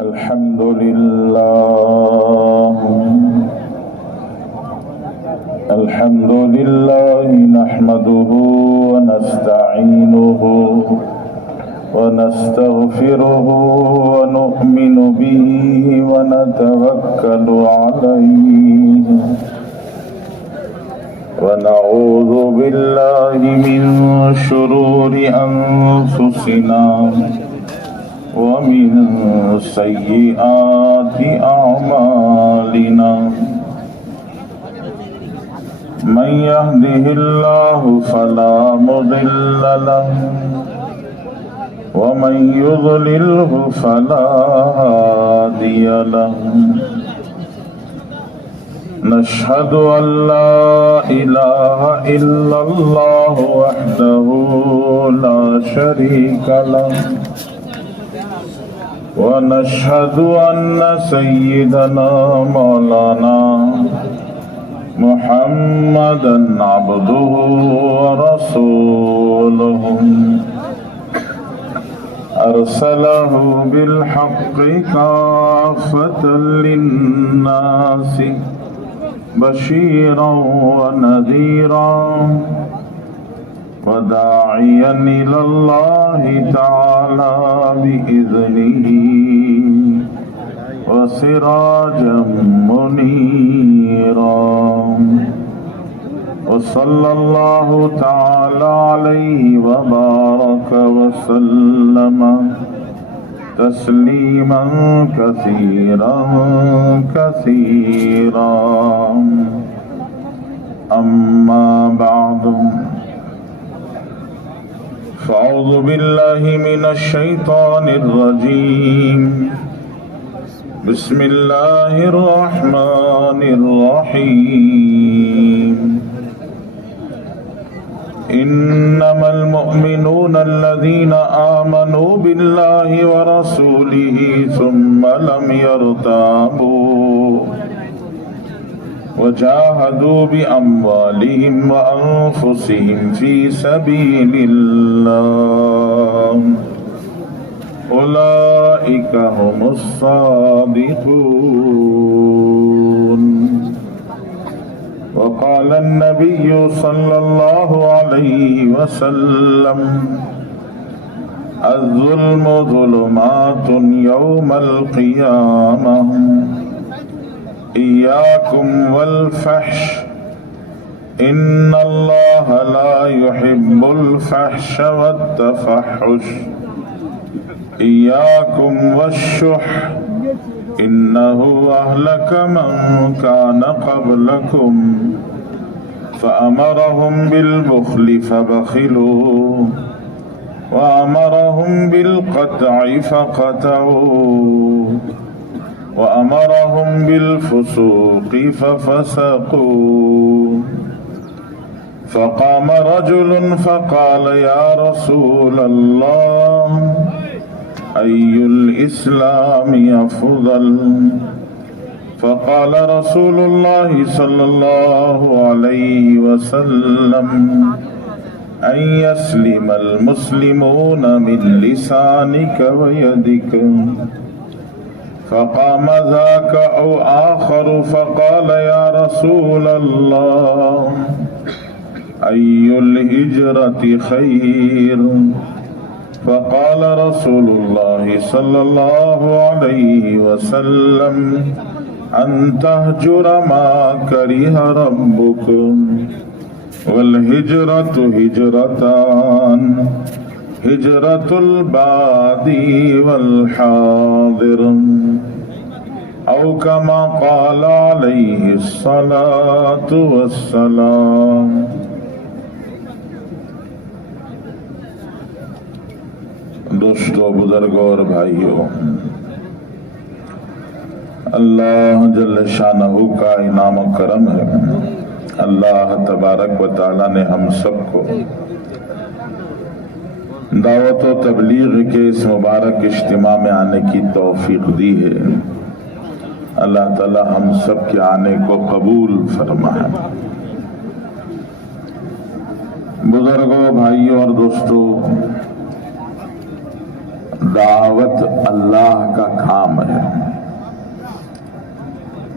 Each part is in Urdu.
الحمد لله نحمده ونستعينه ونستغفره ونؤمن به ونتوكل عليه ونعوذ بالله من شرور أنفسنا ومن سيئات أعمالنا من يهده الله فلا مضل له ومن يضلله فلا هادي له نشهد أن لا إله إلا الله وحده لا شريك له ونشهد أن سيدنا مولانا محمدا عبده ورسوله أرسله بالحق كافة للناس بشيرا ونذيرا وداعيا إلى الله تعالى بإذنه وسراجا منيرا وصلى الله تعالى عليه وبارك وسلم تسليما كثيرا كثيرا أما بعد فأعوذ بالله من الشيطان الرجيم بسم الله الرحمن الرحيم إنما المؤمنون الذين آمنوا بالله ورسوله ثم لم يرتابوا وجاهدوا بأموالهم وأنفسهم في سبيل الله أولئك هم الصادقون وقال النبي صلى الله عليه وسلم الظلم ظلمات يوم القيامة إياكم والفحش إن الله لا يحب الفحش والتفحش إياكم والشح إنه أهلك من كان قبلكم فأمرهم بالبخل فبخلوا وأمرهم بالقطع فقطعوا وأمرهم بالفسوق ففسقوا فقام رجل فقال يا رسول الله أي الإسلام أفضل فقال رسول الله صلى الله عليه وسلم أن يسلم المسلمون من لسانك ويدك فقام ذاك أو آخر فقال يا رسول الله أي الهجرة خير فقال رسول الله صلى الله عليه وسلم أن تهجر ما كره ربك والهجرة هجرتان هجرة البادي والحاضر أو كما قال عليه الصلاة والسلام دوستو بزرگوں اور بھائیوں، اللہ جل شانہ کا انعام و کرم ہے۔ اللہ تبارک و تعالی نے ہم سب کو دعوت و تبلیغ کے اس مبارک اجتماع میں آنے کی توفیق دی ہے۔ اللہ تعالی ہم سب کے آنے کو قبول فرمائے۔ بزرگوں، بھائیوں اور دوستوں، دعوت اللہ کا کام ہے۔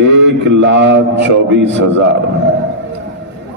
1,24,000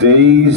23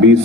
20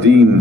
3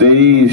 23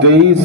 23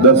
10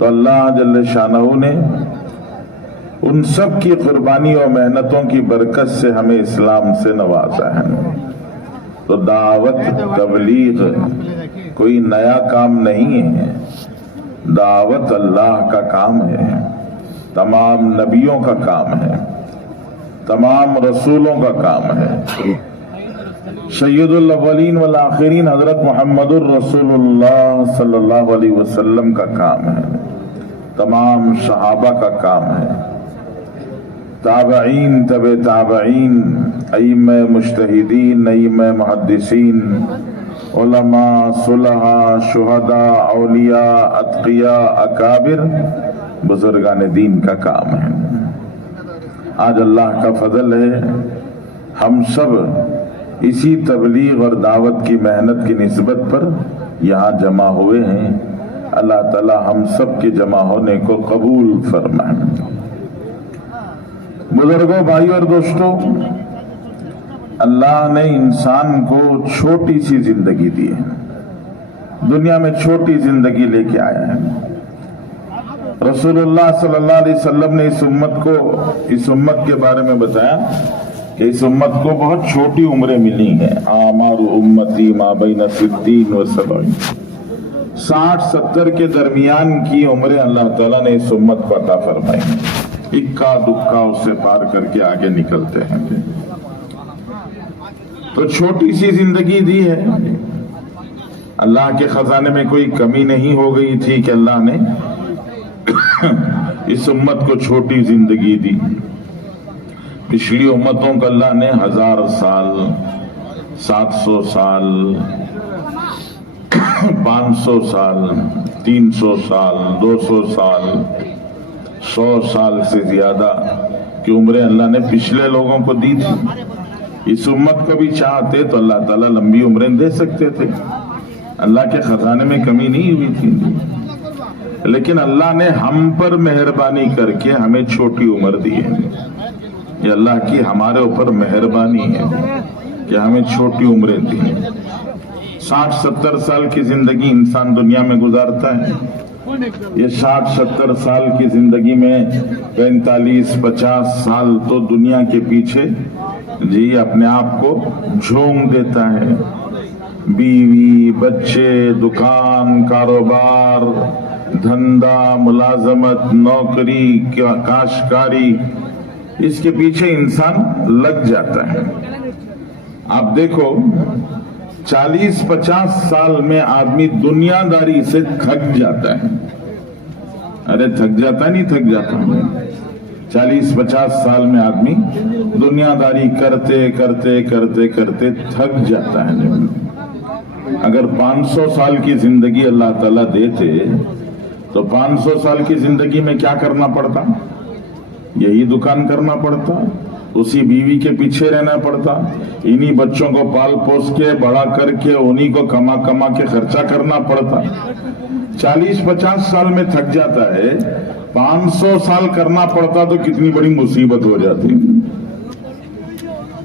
تو اللہ جل شانہ نے ان سب کی قربانی اور محنتوں کی برکت سے ہمیں اسلام سے نوازا ہے۔ تو دعوت تبلیغ کوئی نیا کام نہیں ہے، دعوت اللہ کا کام ہے، تمام نبیوں کا کام ہے، تمام رسولوں کا کام ہے۔ سید الاولین والآخرین حضرت محمد الرسول اللہ صلی اللہ علیہ وسلم کا کام ہے، تمام صحابہ کا کام ہے، تابعین، تبع تابعین، ائمہ مجتہدین، ائمہ محدثین، علماء، صلحاء، شہداء، اولیاء، اتقیاء، اکابر، بزرگان دین کا کام ہے۔ آج اللہ کا فضل ہے، ہم سب اسی تبلیغ اور دعوت کی محنت کی نسبت پر یہاں جمع ہوئے ہیں۔ اللہ تعالی ہم سب کے جمع ہونے کو قبول فرمائے۔ بزرگوں، بھائیوں اور دوستوں، اللہ نے انسان کو چھوٹی سی زندگی دی ہے، دنیا میں چھوٹی زندگی لے کے آیا ہے۔ رسول اللہ صلی اللہ علیہ وسلم نے اس امت کے بارے میں بتایا کہ اس امت کو بہت چھوٹی عمریں ملی ہیں۔ آمار امتی ما بین 60 و 70، 60-70 کے درمیان کی عمریں اللہ تعالیٰ نے اس امت کو عطا فرمائی ہیں۔ اکا دکا اسے پار کر کے آگے نکلتے ہیں۔ تو چھوٹی سی زندگی دی ہے، اللہ کے خزانے میں کوئی کمی نہیں ہو گئی تھی کہ اللہ نے اس امت کو چھوٹی زندگی دی۔ پچھلی امتوں کو اللہ نے 1000 سال، 700 سال، 500 سال، 300 سال، 200 سال، 100 سال سے زیادہ کی عمریں اللہ نے پچھلے لوگوں کو دی تھی۔ اس امت کو بھی چاہتے تو اللہ تعالیٰ لمبی عمریں دے سکتے تھے، اللہ کے خزانے میں کمی نہیں ہوئی تھی، لیکن اللہ نے ہم پر مہربانی کر کے ہمیں چھوٹی عمر دی ہے۔ یہ اللہ کی ہمارے اوپر مہربانی ہے کہ ہمیں چھوٹی عمریں دی ہیں۔ 60-70 سال کی زندگی انسان دنیا میں گزارتا ہے۔ یہ 60-70 سال کی زندگی میں 45-50 سال تو دنیا کے پیچھے اپنے آپ کو جھونک دیتا ہے۔ بیوی، بچے، دکان، کاروبار، دھندا، ملازمت، نوکری، کاشتکاری، اس کے پیچھے انسان لگ جاتا ہے۔ آپ دیکھو 40-50 سال میں آدمی دنیا داری سے تھک جاتا ہے۔ ارے تھک جاتا نہیں، تھک جاتا 40-50 سال میں آدمی دنیا داری کرتے کرتے کرتے کرتے تھک جاتا ہے۔ اگر 500 سال کی زندگی اللہ تعالیٰ دیتے تو 500 سال کی زندگی میں کیا کرنا پڑتا؟ یہی دکان کرنا پڑتا، اسی بیوی کے پیچھے رہنا پڑتا، انہی بچوں کو پال پوس کے بڑا کر کے انہی کو کما کما کے خرچہ کرنا پڑتا۔ 40-50 سال میں تھک جاتا ہے، 500 سال کرنا پڑتا تو کتنی بڑی مصیبت ہو جاتی۔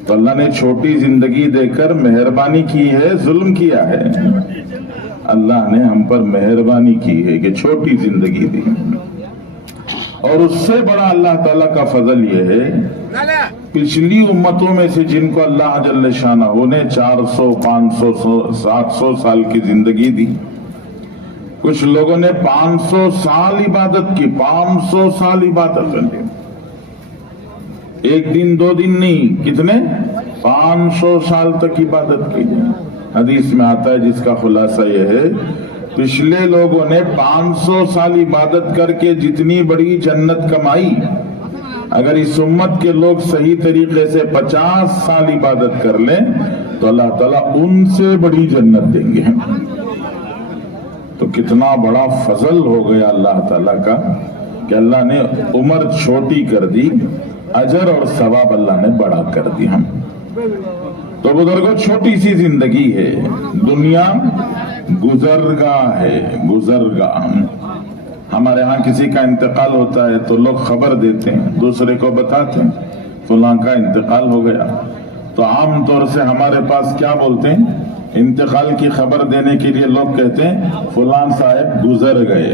تو اللہ نے چھوٹی زندگی دے کر مہربانی کی ہے، ظلم کیا ہے؟ اللہ نے ہم پر مہربانی کی ہے کہ چھوٹی زندگی دی۔ اور اس سے بڑا اللہ تعالیٰ کا فضل یہ ہے، پچھلی امتوں میں سے جن کو اللہ جل شانہ نے 400، 500، 700 سال کی زندگی دی، کچھ لوگوں نے 500 سال عبادت کی، 500 سال عبادت کر لی، ایک دن 2 دن نہیں، کتنے 500 سال تک عبادت کی۔ حدیث میں آتا ہے جس کا خلاصہ یہ ہے، پچھلے لوگوں نے 500 سال عبادت کر کے جتنی بڑی جنت کمائی، اگر اس امت کے لوگ صحیح طریقے سے 50 سال عبادت کر لیں تو اللہ تعالیٰ ان سے بڑی جنت دیں گے۔ تو کتنا بڑا فضل ہو گیا اللہ تعالیٰ کا کہ اللہ نے عمر چھوٹی کر دی، اجر اور ثواب اللہ نے بڑا کر دی۔ ہم تو بزرگوں چھوٹی سی زندگی ہے، دنیا گزرگاہ ہے، گزرگاہ۔ ہمارے ہاں کسی کا انتقال ہوتا ہے تو لوگ خبر دیتے ہیں، دوسرے کو بتاتے ہیں فلاں کا انتقال ہو گیا۔ تو عام طور سے ہمارے پاس کیا بولتے ہیں؟ انتقال کی خبر دینے کے لیے لوگ کہتے ہیں فلاں صاحب گزر گئے۔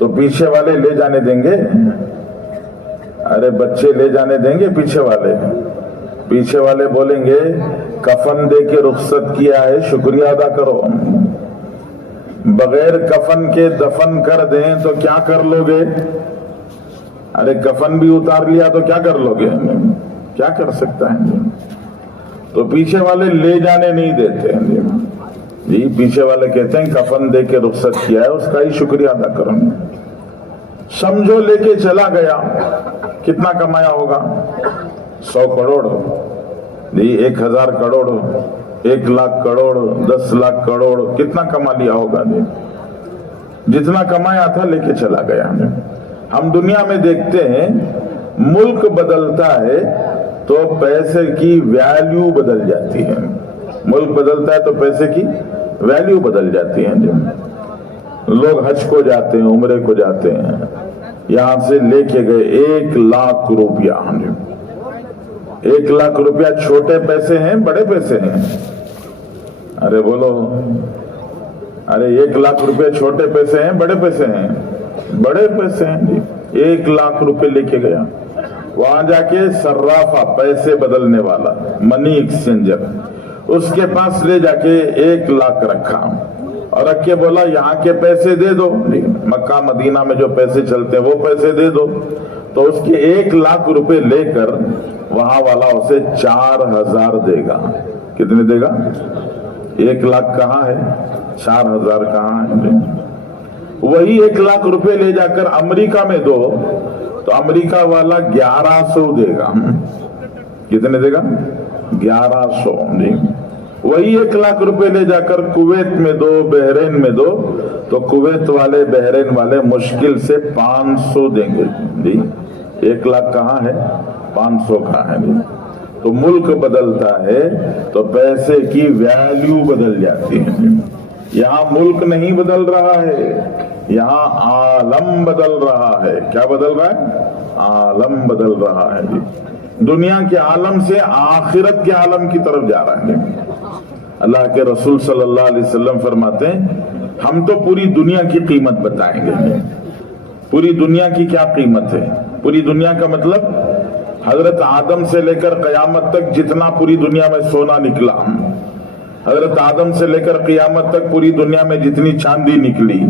تو پیچھے والے لے جانے دیں گے؟ ارے بچے لے جانے دیں گے پیچھے والے؟ پیچھے والے بولیں گے کفن دے کے رخصت کیا ہے، شکریہ ادا کرو. بغیر کفن کے دفن کر دیں تو کیا کر لو گے؟ ارے کفن بھی اتار لیا تو کیا کر لو گے؟ کیا کر سکتا ہے؟ تو پیچھے والے لے جانے نہیں دیتے ہیں جی. پیچھے والے کہتے ہیں کفن دے کے رخصت کیا ہے، اس کا ہی شکریہ ادا کرو. سمجھو لے کے چلا گیا، کتنا کمایا ہوگا؟ 100 کروڑ جی، 1000 کروڑ، 1 لاکھ کروڑ، 10 لاکھ کروڑ، کتنا کما لیا ہوگا جی؟ جتنا کمایا تھا لے کے چلا گیا. ہم دنیا میں دیکھتے ہیں ملک بدلتا ہے تو پیسے کی ویلیو بدل جاتی ہے. ملک بدلتا ہے تو پیسے کی ویلیو بدل جاتی ہے. لوگ حج کو جاتے ہیں، عمرے کو جاتے ہیں، یہاں سے لے کے گئے 1 لاکھ روپیہ. 1 لاکھ روپیہ چھوٹے پیسے ہیں بڑے پیسے ہیں؟ ارے بولو. ارے 1 لاکھ روپے چھوٹے پیسے ہیں بڑے پیسے ہیں؟ بڑے پیسے ہیں جی. 1 لاکھ روپے لے کے گیا، وہاں جا کے صرافہ پیسے بدلنے والا منی ایکسچینجر اس کے پاس لے جا کے 1 لاکھ رکھا اور رکھ کے بولا یہاں کے پیسے دے دو، مکہ مدینہ میں جو پیسے چلتے ہیں وہ پیسے دے دو. تو اس کے 1 لاکھ روپے لے کر وہاں والا اسے 4000 دے گا. کتنے دے گا؟ 1 لاکھ کہاں ہے، 4000 کہاں ہے؟ وہی 1 لاکھ روپے لے جا کر امریکہ میں دو تو امریکہ والا 1100 دے گا. کتنے دے گا؟ 1100 جی. وہی 1 لاکھ روپے لے جا کر کویت میں دو، بحرین میں دو تو کویت والے بحرین والے مشکل سے 500 دیں گے جی. 1 لاکھ کہاں ہے، 500 کہاں ہے جی. تو ملک بدلتا ہے تو پیسے کی ویلیو بدل جاتی ہے. یہاں ملک نہیں بدل رہا ہے، یہاں عالم بدل رہا ہے. کیا بدل رہا ہے؟ عالم بدل رہا ہے جی. دنیا کے عالم سے آخرت کے عالم کی طرف جا رہا ہے. اللہ کے رسول صلی اللہ علیہ وسلم فرماتے ہیں ہم تو پوری دنیا کی قیمت بتائیں گے. پوری دنیا کی کیا قیمت ہے؟ پوری دنیا کا مطلب حضرت آدم سے لے کر قیامت تک جتنا پوری دنیا میں سونا نکلا، حضرت آدم سے لے کر قیامت تک پوری دنیا میں جتنی چاندی نکلی،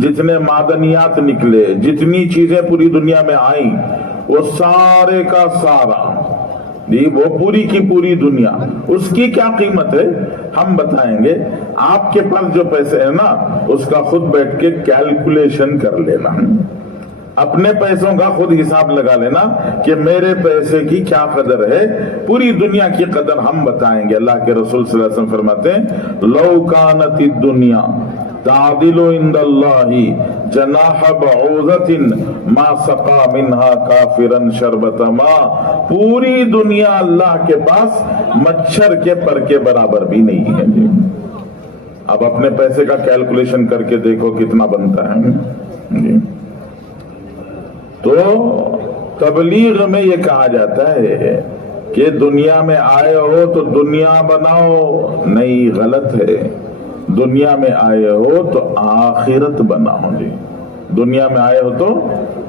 جتنے معدنیات نکلے، جتنی چیزیں پوری دنیا میں آئیں، وہ سارے کا سارا جی، وہ پوری کی پوری دنیا، اس کی کیا قیمت ہے ہم بتائیں گے. آپ کے پاس جو پیسے ہیں نا اس کا خود بیٹھ کے کیلکولیشن کر لینا، اپنے پیسوں کا خود حساب لگا لینا کہ میرے پیسے کی کیا قدر ہے. پوری دنیا کی قدر ہم بتائیں گے. اللہ کے رسول صلی اللہ علیہ وسلم فرماتے ہیں لو کانت الدنیا تعدل عند اللہ جناح بعوضۃ ما سقا منها کافرا شربۃ ماء. پوری دنیا اللہ کے پاس مچھر کے پر کے برابر بھی نہیں ہے. اب اپنے پیسے کا کیلکولیشن کر کے دیکھو کتنا بنتا ہے جی. تو تبلیغ میں یہ کہا جاتا ہے کہ دنیا میں آئے ہو تو دنیا بناؤ، نہیں، غلط ہے. دنیا میں آئے ہو تو آخرت بناؤ جی. دنیا میں آئے ہو تو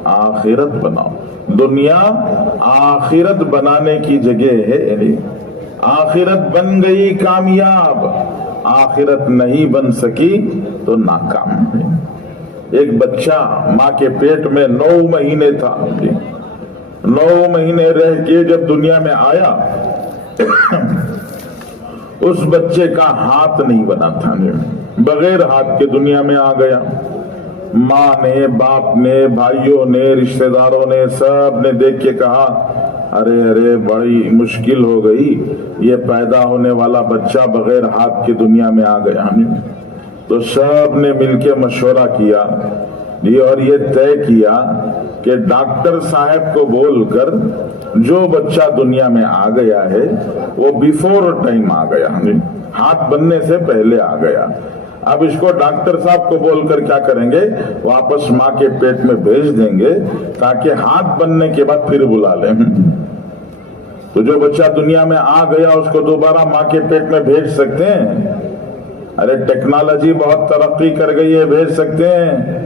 آخرت بناؤ. دنیا آخرت بنانے کی جگہ ہے. آخرت بن گئی کامیاب، آخرت نہیں بن سکی تو ناکام. ایک بچہ ماں کے پیٹ میں 9 مہینے تھا، 9 مہینے رہ کے جب دنیا میں آیا اس بچے کا ہاتھ نہیں بنا تھا، بغیر ہاتھ کے دنیا میں آ گیا. ماں نے، باپ نے، بھائیوں نے، رشتہ داروں نے، سب نے دیکھ کے کہا ارے ارے بڑی مشکل ہو گئی، یہ پیدا ہونے والا بچہ بغیر ہاتھ کے دنیا میں آ گیا. تو سب نے مل کے مشورہ کیا جی اور یہ طے کیا کہ ڈاکٹر صاحب کو بول کر جو بچہ دنیا میں آ گیا ہے وہ بیفور ٹائم آ گیا، ہاتھ بننے سے پہلے آ گیا. اب اس کو ڈاکٹر صاحب کو بول کر کیا کریں گے، واپس ماں کے پیٹ میں بھیج دیں گے تاکہ ہاتھ بننے کے بعد پھر بلا لیں. تو جو بچہ دنیا میں آ گیا اس کو دوبارہ ماں کے پیٹ میں بھیج سکتے ہیں؟ ارے ٹیکنالوجی بہت ترقی کر گئی ہے، بھیج سکتے ہیں.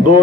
2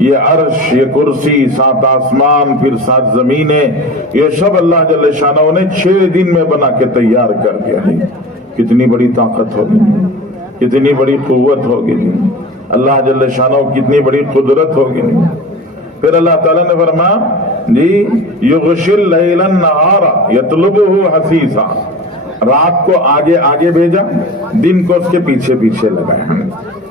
یہ عرش، یہ کرسی، 7 آسمان، پھر 7 زمینیں، یہ سب اللہ جل شانہ نے 6 دن میں بنا کے تیار کر دیا. کتنی بڑی طاقت ہوگی، کتنی بڑی قوت ہوگی اللہ جل شانہ، کتنی بڑی قدرت ہوگی. پھر اللہ تعالیٰ نے فرمایا جی یغشی اللیل النہار یطلبہ حثیثا، رات کو آگے آگے بھیجا، دن کو اس کے پیچھے پیچھے لگایا.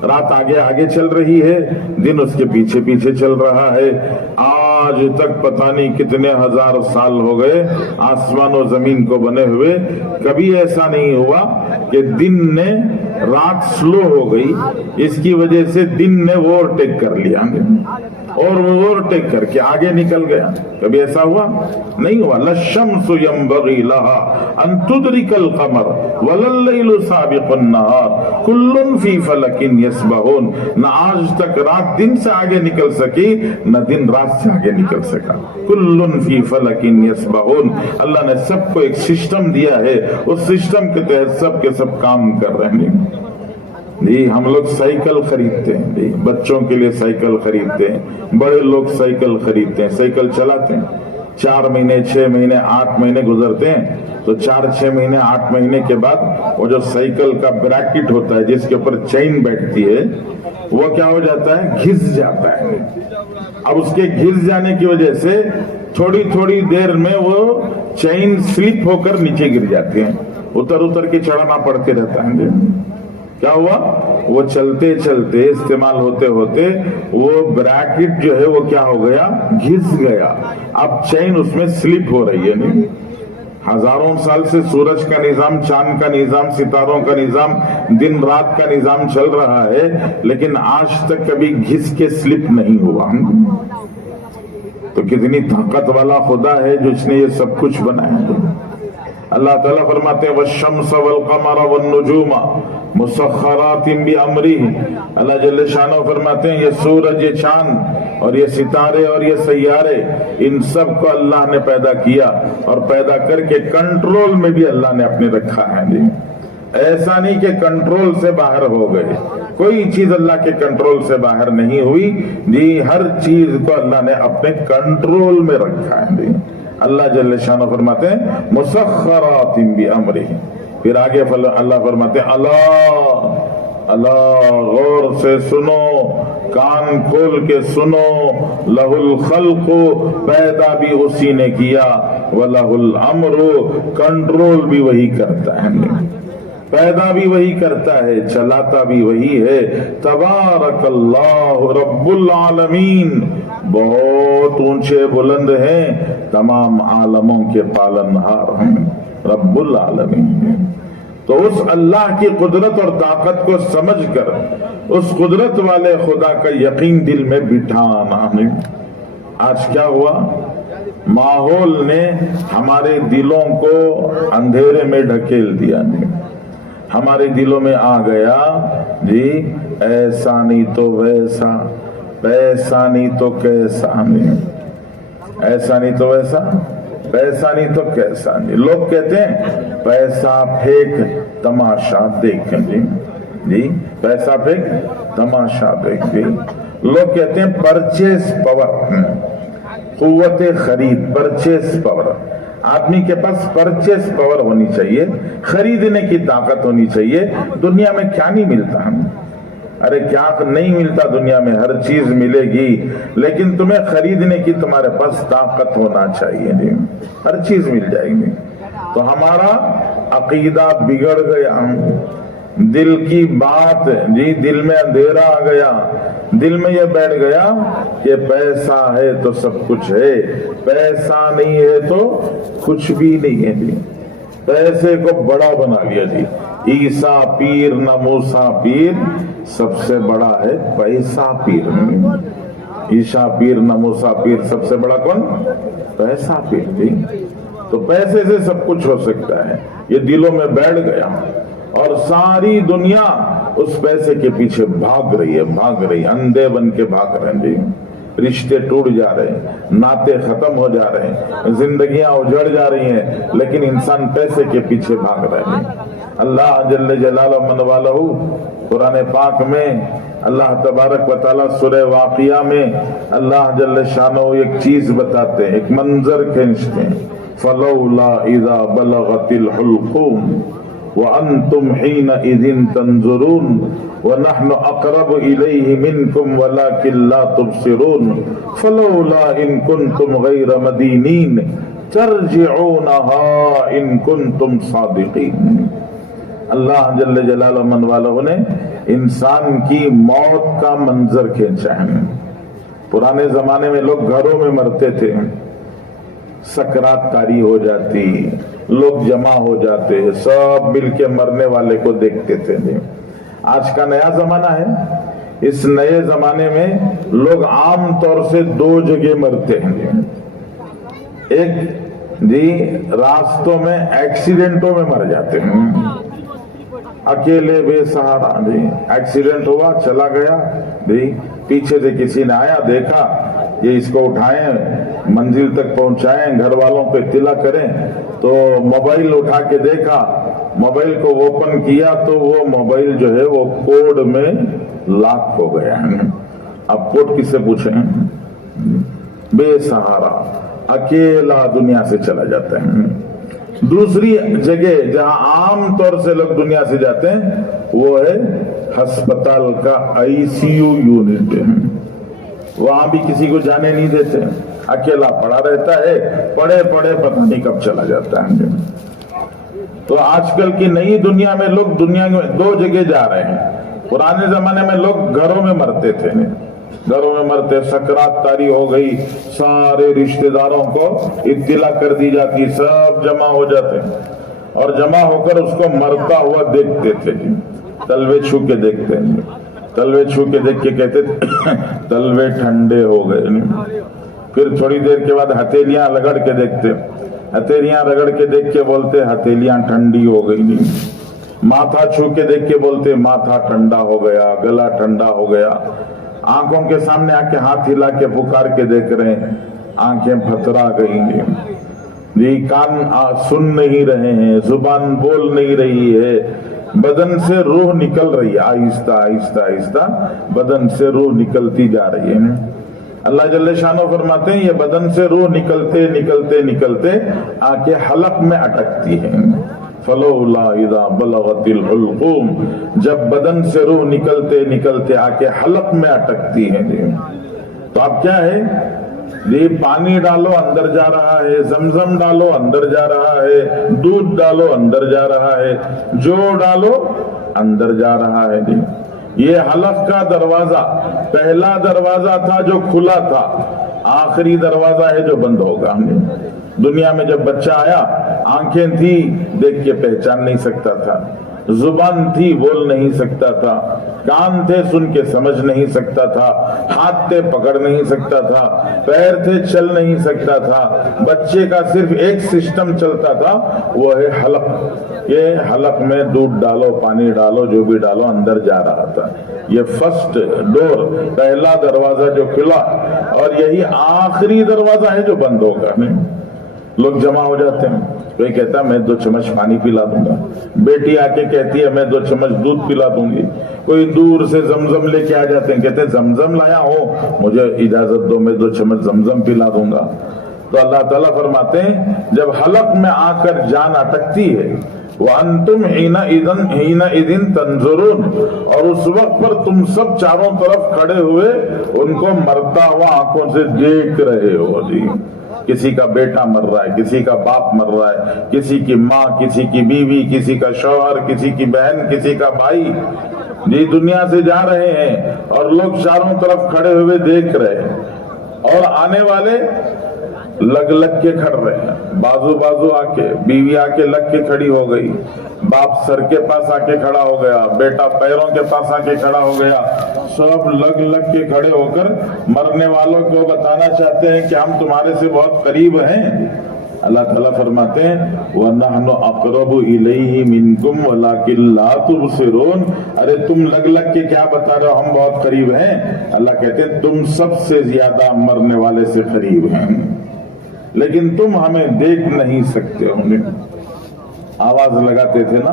رات آگے آگے چل رہی ہے، دن اس کے پیچھے پیچھے چل رہا ہے. آج تک پتہ نہیں کتنے ہزار سال ہو گئے آسمان و زمین کو بنے ہوئے، کبھی ایسا نہیں ہوا کہ دن نے رات سلو ہو گئی، اس کی وجہ سے دن نے اوورٹیک کر لیا اور وہ اوورٹیک کر کے آگے نکل گیا. کبھی ایسا ہوا نہیں ہوا. للشمس ينبغي لها ان تدرك القمر ولا الليل سابق النهار كل في فلك يسبحون. نہ آج تک رات دن سے آگے نکل سکی، نہ دن رات سے آگے نکل سکا. كل في فلك يسبحون. اللہ نے سب کو ایک سسٹم دیا ہے، اس سسٹم کے تحت سب کے سب کام کر رہے ہیں. جی ہم لوگ سائیکل خریدتے ہیں، جی بچوں کے لیے سائیکل خریدتے ہیں، بڑے لوگ سائیکل خریدتے ہیں، سائیکل چلاتے ہیں. 4 مہینے 6 مہینے 8 مہینے گزرتے ہیں تو 4-6 مہینے 8 مہینے کے بعد وہ جو سائیکل کا بریکٹ ہوتا ہے جس کے اوپر چین بیٹھتی ہے وہ کیا ہو جاتا ہے، گھس جاتا ہے. اب اس کے گھس جانے کی وجہ سے تھوڑی تھوڑی دیر میں وہ چین سلپ ہو کر نیچے گر جاتی ہیں، اتر کے چڑھنا پڑتے رہتا ہے. کیا ہوا، وہ چلتے چلتے استعمال ہوتے ہوتے وہ بریکٹ جو ہے وہ کیا ہو گیا، گھس گیا. اب چین اس میں سلپ ہو رہی ہے. نہیں، ہزاروں سال سے سورج کا نظام، چاند کا نظام، ستاروں کا نظام، دن رات کا نظام چل رہا ہے، لیکن آج تک کبھی گھس کے سلپ نہیں ہوا. تو کتنی طاقت والا خدا ہے جو اس نے یہ سب کچھ بنایا. اللہ تعالیٰ فرماتے ہیں والشمس والقمر والنجوم مسخرات بامرہ. اللہ جل شانہ فرماتے ہیں یہ سورج، یہ چاند اور یہ ستارے اور یہ سیارے، ان سب کو اللہ نے پیدا کیا اور پیدا کر کے کنٹرول میں بھی اللہ نے اپنے رکھا ہے. جی ایسا نہیں کہ کنٹرول سے باہر ہو گئے، کوئی چیز اللہ کے کنٹرول سے باہر نہیں ہوئی. جی ہر چیز کو اللہ نے اپنے کنٹرول میں رکھا ہے. جی اللہ جل شانہ فرماتے ہیں مسخرات بامرہ. پھر آگے اللہ فرماتے ہیں اللہ غور سے سنو، کان کھول کے سنو. لہ الخلق، پیدا بھی اسی نے کیا، ولہ الامر، کنٹرول بھی وہی کرتا ہے. پیدا بھی وہی کرتا ہے، چلاتا بھی وہی ہے. تبارک اللہ رب العالمین، بہت اونچے بلند ہیں، تمام عالموں کے پالنہار ہیں، رب العالمین. تو اس اللہ کی قدرت اور طاقت کو سمجھ کر اس قدرت والے خدا کا یقین دل میں بٹھانا ہے. آج کیا ہوا، ماحول نے ہمارے دلوں کو اندھیرے میں ڈھکیل دیا. ہمارے دلوں میں آ گیا جی ایسا نہیں تو ویسا، پیسہ نہیں تو کیسا نہیں، ایسا نہیں تو ویسا، پیسہ نہیں تو کیسا نہیں. لوگ کہتے ہیں پیسہ پھینک تماشا دیکھ. جی پیسہ پھینک تماشا دیکھ. لوگ کہتے ہیں پرچیز پاور، قوت خرید، پرچیز پاور. آدمی کے پاس پرچیز پاور ہونی چاہیے، خریدنے کی طاقت ہونی چاہیے. دنیا میں کیا نہیں ملتا، ارے کیا نہیں ملتا دنیا میں، ہر چیز ملے گی، لیکن تمہیں خریدنے کی تمہارے پاس طاقت ہونا چاہیے. ہر چیز مل جائے گی. تو ہمارا عقیدہ بگڑ گیا، دل کی بات، جی دل میں اندھیرا آ گیا، دل میں یہ بیٹھ گیا کہ پیسہ ہے تو سب کچھ ہے، پیسہ نہیں ہے تو کچھ بھی نہیں ہے. جی پیسے کو بڑا بنا لیا. جی عیسیٰ پیر نہ موسیٰ پیر، سب سے بڑا ہے پیسہ پیر. عیسیٰ پیر نہ موسیٰ پیر، سب سے بڑا کون؟ پیسہ پیر. جی تو پیسے سے سب کچھ ہو سکتا ہے، یہ دلوں میں بیٹھ گیا اور ساری دنیا اس پیسے کے پیچھے بھاگ رہی ہے، بھاگ رہی، اندھے بن کے بھاگ رہے ہیں. جی رشتے ٹوٹ جا رہے ہیں، ناطے ختم ہو جا رہے ہیں، زندگیاں اجڑ جا رہی ہیں، لیکن انسان پیسے کے پیچھے بھاگ رہے ہیں. اللہ جل جلالہ من والہ قرآن پاک میں اللہ تبارک و تعالیٰ سورہ واقعہ میں اللہ جل شانہ ایک چیز بتاتے ہیں، ایک منظر کھینچتے ہیں، فلولا اذا بلغت الحلقوم وانتم حينئذ تنظرون ونحن اقرب اليه منكم ولكن لا تبصرون فلولا ان كنتم غير مدينين ترجعونها ان كنتم صادقين۔ اللہ جل جلالہ من والہ نے انسان کی موت کا منظر کھینچا ہے۔ پرانے زمانے میں لوگ گھروں میں مرتے تھے، سکرات طاری ہو جاتی، لوگ جمع ہو جاتے، سب مل کے مرنے والے کو دیکھتے تھے۔ آج کا نیا زمانہ ہے، اس نئے زمانے میں لوگ عام طور سے دو جگہ مرتے ہیں۔ ایک راستوں میں ایکسیڈنٹوں میں مر جاتے ہیں، اکیلے بے سہارا، ایکسیڈنٹ ہوا چلا گیا، پیچھے سے کسی نے آیا، دیکھا یہ اس کو اٹھائیں، منزل تک پہنچائیں، گھر والوں کو اطلاع کریں، تو موبائل اٹھا کے دیکھا، موبائل کو اوپن کیا تو وہ موبائل جو ہے وہ کوڈ میں لاک ہو گیا ہے۔ اب کوڈ کس سے پوچھیں؟ بے سہارا اکیلا دنیا سے چلا جاتا ہے۔ دوسری جگہ جہاں عام طور سے لوگ دنیا سے جاتے ہیں وہ ہے ہسپتال کا ICU یونٹ، وہاں بھی کسی کو جانے نہیں دیتے، اکیلا پڑا رہتا ہے، پڑے پتہ نہیں کب چلا جاتا ہے۔ تو آج کل کی نئی دنیا میں لوگ دنیا میں دو جگہ جا رہے ہیں۔ پرانے زمانے میں لوگ گھروں میں مرتے تھے، گھروں میں مرتے، سکرات طاری ہو گئی، سارے رشتہ داروں کو اطلاع کر دی جاتی، سب جمع ہو جاتے اور جمع ہو کر اس کو مرتا ہوا دیکھتے تھے، تلوے چھو کے دیکھتے ہیں، تلوے چھو کے دیکھ کے کہتے تلوے ٹھنڈے ہو گئے۔ پھر تھوڑی دیر کے بعد ہتھیلیاں رگڑ کے دیکھتے، ہتھیلیاں رگڑ کے دیکھ کے بولتے ہتھیلیاں ٹھنڈی ہو گئی۔ ماتھا چھو کے دیکھ کے بولتے ماتھا ٹھنڈا ہو گیا، گلا ٹھنڈا ہو گیا۔ آنکھوں کے سامنے آ کے ہاتھ ہلا کے پکار کے دیکھ رہے ہیں، آنکھیں پھترا گئی، کان سن نہیں رہے ہیں، زبان بول نہیں رہی ہے، بدن سے روح نکل رہی ہے، آہستہ آہستہ آہستہ بدن سے روح نکلتی جا رہی ہے۔ اللہ جل شانہ فرماتے ہیں یہ بدن سے روح نکلتے نکلتے نکلتے آ کے حلق میں اٹکتی ہے۔ فلولا اذا بلغت الحلقوم، جب بدن سے روح نکلتے نکلتے آ کے حلق میں اٹکتی ہے۔ تو اب کیا ہے، یہ پانی ڈالو اندر جا رہا ہے، زمزم ڈالو اندر جا رہا ہے، دودھ ڈالو اندر جا رہا ہے، جو ڈالو اندر جا رہا ہے۔ یہ حلق کا دروازہ پہلا دروازہ تھا جو کھلا تھا، آخری دروازہ ہے جو بند ہوگا۔ دنیا میں جب بچہ آیا، آنکھیں تھی دیکھ کے پہچان نہیں سکتا تھا، زبان تھی بول نہیں سکتا تھا، کان تھے سن کے سمجھ نہیں سکتا تھا، ہاتھ تھے پکڑ نہیں سکتا تھا، پیر تھے چل نہیں سکتا تھا۔ بچے کا صرف ایک سسٹم چلتا تھا، وہ ہے حلق۔ یہ حلق میں دودھ ڈالو، پانی ڈالو، جو بھی ڈالو اندر جا رہا تھا۔ یہ فرسٹ ڈور، پہلا دروازہ جو کھلا، اور یہی آخری دروازہ ہے جو بند ہوگا۔ لوگ جمع ہو جاتے ہیں، کوئی کہتا ہے میں 2 چمچ پانی پلا دوں گا، بیٹی آ کے کہتی ہے میں 2 چمچ دودھ پلا دوں گی، کوئی دور سے زمزم لے کے آ جاتے ہیں، کہتے ہیں زمزم لایا ہو، مجھے اجازت دو میں 2 چمچ زمزم پلا دوں گا۔ تو اللہ تعالیٰ فرماتے ہیں جب حلق میں آ کر جان اٹکتی ہے، وَأَنْتُمْ حِينَئِذٍ تَنْظُرُونَ، اور اس وقت پر تم سب چاروں طرف کھڑے ہوئے ان کو مرتا ہوا آنکھوں سے دیکھ رہے ہو۔ کسی کا بیٹا مر رہا ہے، کسی کا باپ مر رہا ہے، کسی کی ماں، کسی کی بیوی، کسی کا شوہر، کسی کی بہن، کسی کا بھائی دنیا سے جا رہے ہیں، اور لوگ چاروں طرف کھڑے ہوئے دیکھ رہے ہیں، اور آنے والے لگ لگ کے کھڑ رہے ہیں، بازو بازو آ کے، بیوی آ کے لگ کے کھڑی ہو گئی، باپ سر کے پاس آ کے کھڑا ہو گیا، بیٹا پیروں کے پاس آ کے کھڑا ہو گیا، سب لگ لگ کے کھڑے ہو کر مرنے والوں کو بتانا چاہتے ہیں کہ ہم تمہارے سے بہت قریب ہیں۔ اللہ تعالیٰ فرماتے ہیں وَنَحْنُ أَقْرَبُ إِلَيْهِ مِنْكُمْ وَلَكِنْ لَا تُبْصِرُونَ، ارے تم لگ لگ کے کیا بتا رہے ہو، ہم بہت قریب ہیں۔ اللہ کہتے ہیں تم سب سے زیادہ مرنے والے سے قریب ہیں، لیکن تم ہمیں دیکھ نہیں سکتے ہو۔ آواز لگاتے تھے نا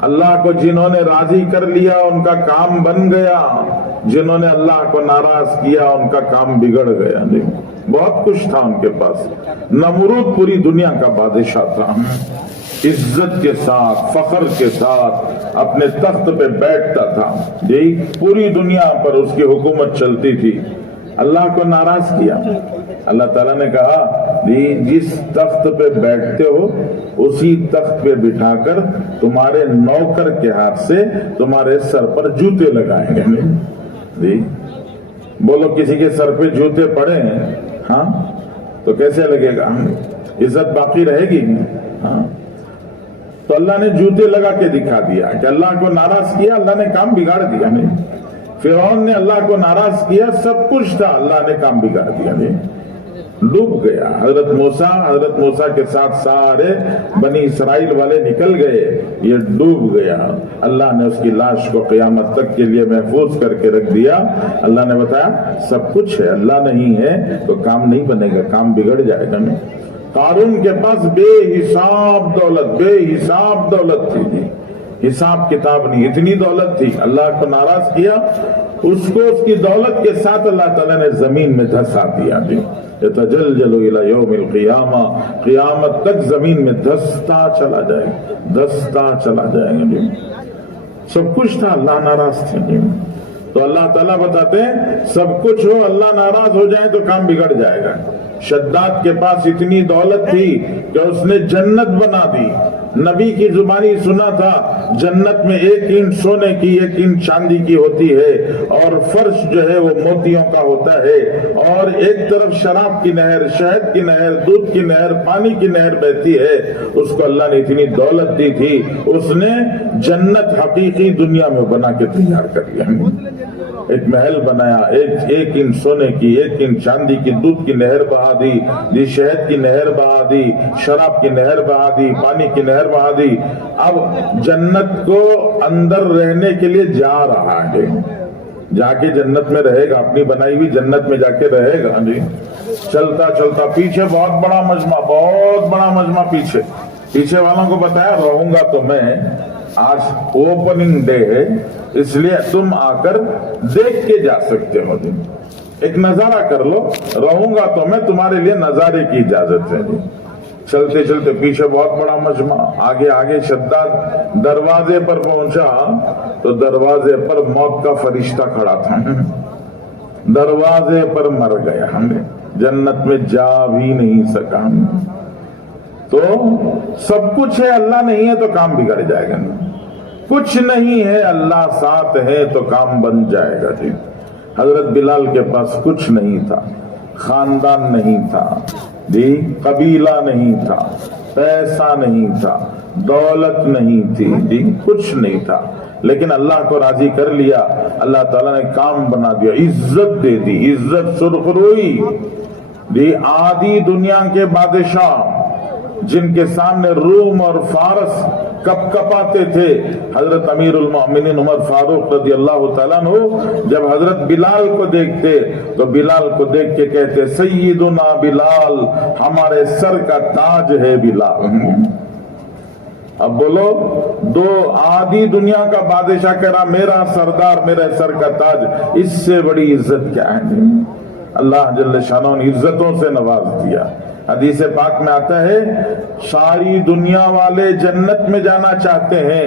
اللہ کو جنہوں نے راضی کر لیا ان کا کام بن گیا، جنہوں نے اللہ کو ناراض کیا ان کا کام بگڑ گیا۔ بہت کچھ تھا ان کے پاس۔ نمرود پوری دنیا کا بادشاہ تھا، عزت کے ساتھ فخر کے ساتھ اپنے تخت پہ بیٹھتا تھا، یہی پوری دنیا پر اس کی حکومت چلتی تھی۔ اللہ کو ناراض کیا، اللہ تعالیٰ نے کہا جس تخت پہ بیٹھتے ہو اسی تخت پہ بٹھا کر تمہارے نوکر کے ہاتھ سے تمہارے سر پر جوتے لگائیں گے۔ جی بولو کسی کے سر پہ جوتے پڑے ہیں ہاں تو کیسے لگے گا؟ عزت باقی رہے گی؟ ہاں تو اللہ نے جوتے لگا کے دکھا دیا کہ اللہ کو ناراض کیا، اللہ نے کام بگاڑ دیا۔ فرعون نے اللہ کو ناراض کیا، سب کچھ تھا، اللہ نے کام بگاڑ دیا، ڈوب گیا۔ حضرت موسیٰ کے ساتھ سارے بنی اسرائیل والے نکل گئے، یہ ڈوب گیا۔ اللہ نے اس کی لاش کو قیامت تک کے لیے محفوظ کر کے رکھ دیا۔ اللہ نے بتایا سب کچھ ہے، اللہ نہیں ہے تو کام نہیں بنے گا، کام بگڑ جائے گا۔ قارون کے پاس بے حساب دولت تھی، حساب کتاب نہیں، اتنی دولت تھی۔ اللہ کو ناراض کیا، اس کو اس کی دولت کے ساتھ اللہ تعالیٰ نے زمین میں دھسا دیا۔ یتجلجل الی یوم القیامہ، قیامت تک زمین میں دھستا چلا جائے گا۔ سب کچھ تھا، اللہ ناراض تھے۔ تو اللہ تعالیٰ بتاتے ہیں سب کچھ ہو، اللہ ناراض ہو جائے تو کام بگڑ جائے گا۔ شداد کے پاس اتنی دولت تھی کہ اس نے جنت بنا دی۔ نبی کی زبانی سنا تھا جنت میں 1 اینٹ سونے کی 1 اینٹ چاندی کی ہوتی ہے، اور فرش جو ہے وہ موتیوں کا ہوتا ہے، اور ایک طرف شراب کی نہر، شہد کی نہر، دودھ کی نہر، پانی کی نہر بہتی ہے۔ اس کو اللہ نے اتنی دولت دی تھی، اس نے جنت حقیقی دنیا میں بنا کے تیار کر لیا۔ ایک محل بنایا، ایک اینٹ سونے کی 1 اینٹ چاندی کی، دودھ کی نہر بہا دی، شہد کی نہر بہا دی، شراب کی نہر بہا دی، پانی کی نہر بہا دی۔ اب جنت کو اندر رہنے کے لیے جا رہا ہے، جا کے جنت میں رہے گا، اپنی بنائی ہوئی جنت میں جا کے رہے گا۔ چلتا پیچھے بہت بڑا مجمع پیچھے والوں کو بتایا رہوں گا تو میں، آج اوپننگ ڈے ہے اس لیے تم آ کر دیکھ کے جا سکتے ہو، ایک نظارہ کر لو، رہوں گا تو میں، تمہارے لیے نظارے کی اجازت ہے۔ چلتے پیچھے بہت بڑا مجمع، آگے شداد دروازے پر پہنچا تو دروازے پر موت کا فرشتہ کھڑا تھا، دروازے پر مر گیا، جنت میں جا بھی نہیں سکا۔ تو سب کچھ ہے، اللہ نہیں ہے تو کام بگڑ جائے گا۔ کچھ نہیں ہے، اللہ ساتھ ہے تو کام بن جائے گا۔ حضرت بلال کے پاس کچھ نہیں تھا، خاندان نہیں تھا، قبیلہ نہیں تھا، پیسہ نہیں تھا، دولت نہیں تھی، کچھ نہیں تھا، لیکن اللہ کو راضی کر لیا۔ اللہ تعالیٰ نے کام بنا دیا، عزت دے دی، عزت سرخروئی۔ آدھی دنیا کے بادشاہ جن کے سامنے روم اور فارس کپ آتے تھے، حضرت امیر المؤمنین عمر فاروق رضی اللہ تعالیٰ عنہ جب حضرت بلال کو دیکھتے تو بلال کو دیکھ کے کہتے سیدنا بلال، ہمارے سر کا تاج ہے بلال۔ اب بولو، آدھی دنیا کا بادشاہ کہہ رہا میرا سردار، میرے سر کا تاج، اس سے بڑی عزت کیا ہے؟ اللہ جل شانہ نے عزتوں سے نواز دیا۔ حدیث پاک میں آتا ہے ساری دنیا والے جنت میں جانا چاہتے ہیں،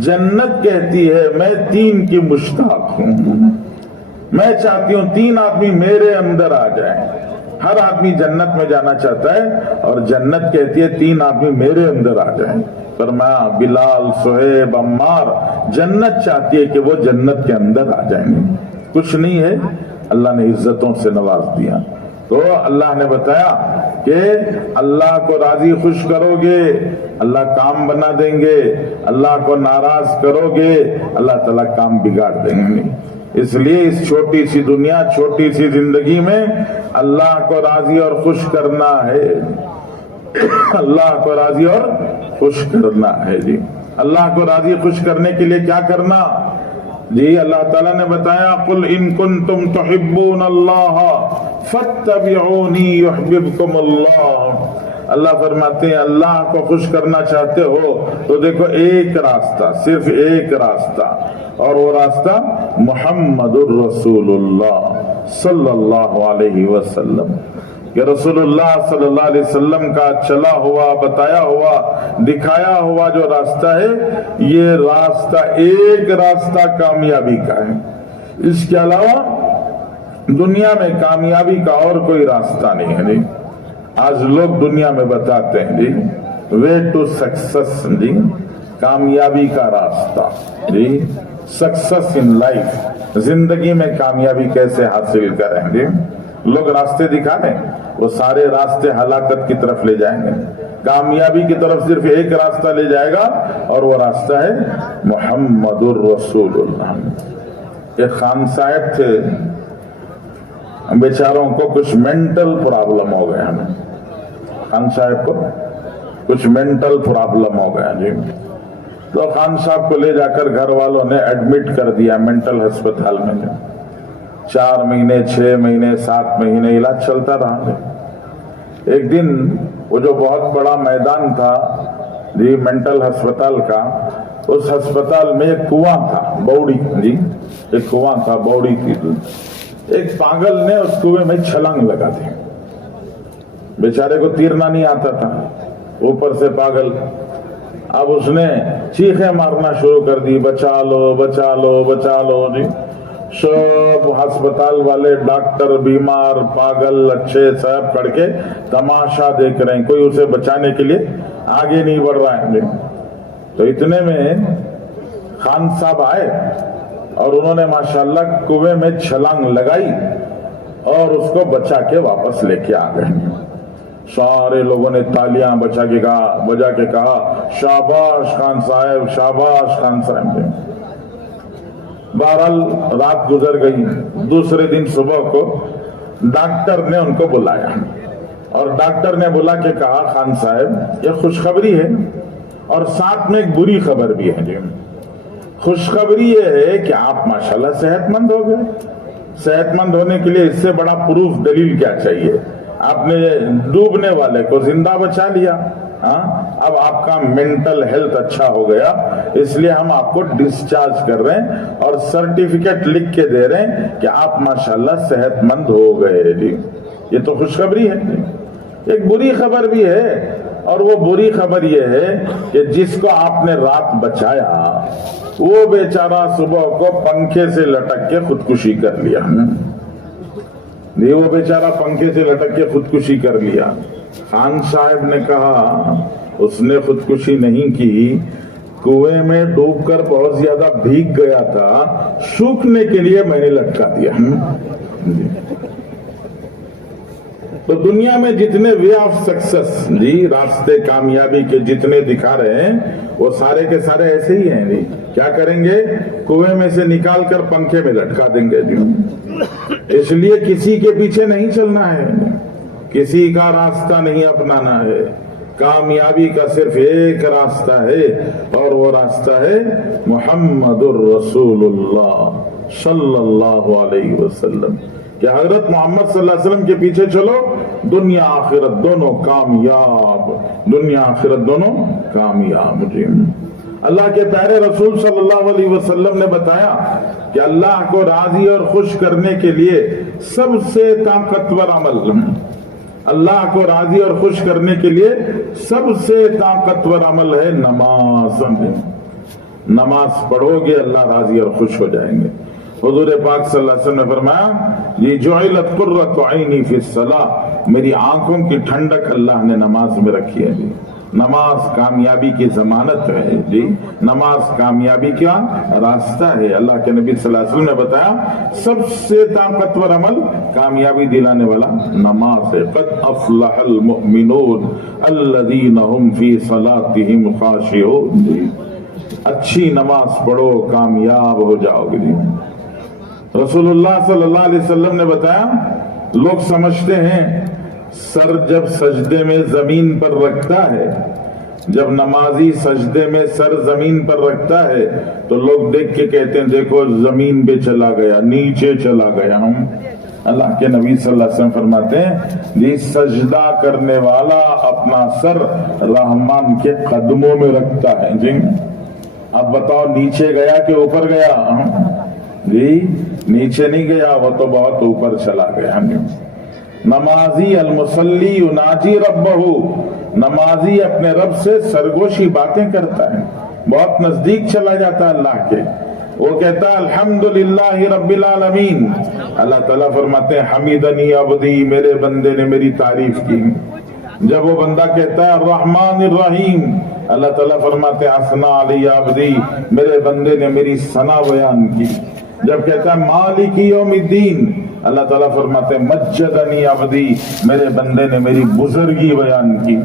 جنت کہتی ہے میں 3 کی مشتاق ہوں، میں چاہتی ہوں 3 آدمی میرے اندر آ جائیں۔ ہر آدمی جنت میں جانا چاہتا ہے اور جنت کہتی ہے 3 آدمی میرے اندر آ جائیں۔ فرمایا بلال، صہیب، عمار، جنت چاہتی ہے کہ وہ جنت کے اندر آ جائیں۔ کچھ نہیں ہے، اللہ نے عزتوں سے نواز دیا۔ تو اللہ نے بتایا کہ اللہ کو راضی خوش کرو گے اللہ کام بنا دیں گے، اللہ کو ناراض کرو گے اللہ تعالیٰ کام بگاڑ دیں گے۔ اس لیے اس چھوٹی سی دنیا، چھوٹی سی زندگی میں اللہ کو راضی اور خوش کرنا ہے، اللہ کو راضی اور خوش کرنا ہے۔ جی اللہ کو راضی خوش کرنے کے لیے کیا کرنا؟ جی اللہ تعالیٰ نے بتایا قل ان کنتم تحبون اللہ فاتبعونی یحببکم اللہ۔ اللہ فرماتے ہیں اللہ کو خوش کرنا چاہتے ہو تو دیکھو ایک راستہ، صرف ایک راستہ، اور وہ راستہ محمد الرسول اللہ صلی اللہ علیہ وسلم، کہ رسول اللہ صلی اللہ علیہ وسلم کا چلا ہوا، بتایا ہوا، دکھایا ہوا جو راستہ ہے، یہ راستہ ایک راستہ کامیابی کا ہے، اس کے علاوہ دنیا میں کامیابی کا اور کوئی راستہ نہیں ہے۔ جی آج لوگ دنیا میں بتاتے ہیں جی وے ٹو سکسس، جی کامیابی کا راستہ، جی سکسس ان لائف، زندگی میں کامیابی کیسے حاصل کریں، جی لوگ راستے دکھا رہے ہیں، وہ سارے راستے ہلاکت کی طرف لے جائیں گے، کامیابی کی طرف صرف ایک راستہ لے جائے گا، اور وہ راستہ ہے محمد الرسول اللہ۔ ایک خان صاحب تھے، بیچاروں کو کچھ مینٹل پرابلم ہو گیا، خان صاحب کو کچھ مینٹل پرابلم ہو گیا جی، تو خان صاحب کو لے جا کر گھر والوں نے ایڈمٹ کر دیا مینٹل ہسپتال میں، 4 مہینے 6 مہینے 7 مہینے علاج چلتا رہا۔ ایک دن وہ جو بہت بڑا میدان تھا جی مینٹل ہسپتال کا، اس ہسپتال میں ایک کنواں تھا، بوڑی، جی ایک کنواں تھا، بوڑی تھی، ایک پاگل نے اس کنویں میں چھلانگ لگا دی، بیچارے کو تیرنا نہیں آتا تھا، اوپر سے پاگل، اب اس نے چیخیں مارنا شروع کر دی، بچا لو بچا لو بچا لو، جی سب ہسپتال والے، ڈاکٹر، بیمار، پاگل، اچھے سب کھڑ کے تماشا دیکھ رہے ہیں، کوئی اسے بچانے کے لیے آگے نہیں بڑھ رہا ہے۔ تو اتنے میں خان صاحب آئے اور انہوں نے ماشاءاللہ کنویں میں چھلانگ لگائی اور اس کو بچا کے واپس لے کے آ گئے۔ سارے لوگوں نے تالیاں بجا کے کہا شاباش خان صاحب، شاباش خان صاحب۔ بہرحال رات گزر گئی، دوسرے دن صبح کو ڈاکٹر نے ان کو بلایا اور ڈاکٹر نے بلا کے کہا خان صاحب یہ خوشخبری ہے اور ساتھ میں ایک بری خبر بھی ہے۔ جی خوشخبری یہ ہے کہ آپ ماشاءاللہ صحت مند ہو گئے، صحت مند ہونے کے لیے اس سے بڑا پروف دلیل کیا چاہیے، آپ نے ڈوبنے والے کو زندہ بچا لیا، اب آپ کا مینٹل ہیلتھ اچھا ہو گیا، اس لیے ہم آپ کو ڈسچارج کر رہے ہیں اور سرٹیفکیٹ لکھ کے دے رہے ہیں کہ آپ ماشاءاللہ صحت مند ہو گئے۔ جی یہ تو خوشخبری ہے۔ ایک بری خبر بھی ہے، اور وہ بری خبر یہ ہے کہ جس کو آپ نے رات بچایا وہ بیچارہ صبح کو پنکھے سے لٹک کے خودکشی کر لیا، وہ بیچارہ پنکھے سے لٹک کے خودکشی کر لیا۔ خان صاحب نے کہا اس نے خودکشی نہیں کی، کنویں میں ڈوب کر بہت زیادہ بھیگ گیا تھا، سوکھنے کے لیے میں نے لٹکا دیا۔ تو دنیا میں جتنے وے آف سکسس، جی راستے کامیابی کے جتنے دکھا رہے ہیں وہ سارے کے سارے ایسے ہی ہیں۔ جی کیا کریں گے، کنویں میں سے نکال کر پنکھے میں لٹکا دیں گے۔ جی اس لیے کسی کے پیچھے نہیں چلنا ہے، کسی کا راستہ نہیں اپنانا ہے، کامیابی کا صرف ایک راستہ ہے اور وہ راستہ ہے محمد الرسول اللہ صلی اللہ علیہ وسلم، کہ حضرت محمد صلی اللہ علیہ وسلم کے پیچھے چلو، دنیا آخرت دونوں کامیاب، دنیا آخرت دونوں کامیاب۔ جی اللہ کے پیارے رسول صلی اللہ علیہ وسلم نے بتایا کہ اللہ کو راضی اور خوش کرنے کے لیے سب سے طاقتور عمل، اللہ کو راضی اور خوش کرنے کے لیے سب سے طاقتور عمل ہے نماز۔ نماز پڑھو گے اللہ راضی اور خوش ہو جائیں گے۔ حضور پاک صلی اللہ علیہ وسلم نے فرمایا یہ جعلت قرۃ عینی فی الصلاۃ، میری آنکھوں کی ٹھنڈک اللہ نے نماز میں رکھی ہے۔ جی نماز کامیابی کی ضمانت ہے، جی نماز کامیابی کا راستہ ہے۔ اللہ کے نبی صلی اللہ علیہ وسلم نے بتایا سب سے طاقتور عمل کامیابی دلانے والا نماز ہے۔ قد افلح المؤمنون الذین هم فی صلاتهم خاشعون، اچھی نماز پڑھو کامیاب ہو جاؤ گے۔ رسول اللہ صلی اللہ علیہ وسلم نے بتایا لوگ سمجھتے ہیں سر جب سجدے میں زمین پر رکھتا ہے، جب نمازی سجدے میں سر زمین پر رکھتا ہے تو لوگ دیکھ کے کہتے ہیں دیکھو زمین پہ چلا گیا، نیچے چلا گیا۔ اللہ کے نبی صلی اللہ علیہ وسلم فرماتے ہیں جی سجدہ کرنے والا اپنا سر رحمان کے قدموں میں رکھتا ہے جی. اب بتاؤ نیچے گیا کہ اوپر گیا؟ جی نیچے نہیں گیا، وہ تو بہت اوپر چلا گیا. نمازی المصلی یناجی ربہ، نمازی اپنے رب سے سرگوشی باتیں کرتا ہے، بہت نزدیک چلا جاتا ہے اللہ کے. وہ کہتا ہے الحمدللہ رب العالمین. اللہ تعالیٰ فرماتے ہیں حمیدنی عبدی، میرے بندے نے میری تعریف کی. جب وہ بندہ کہتا ہے الرحمن الرحیم، اللہ تعالیٰ فرماتے ہیں اثنا علی عبدی، میرے بندے نے میری ثنا بیان کی. جب کہتا ہے مالک یوم الدین، اللہ تعالیٰ فرماتے ہیں مجدنی عبدی، میرے بندے نے میری بزرگی بیان کی.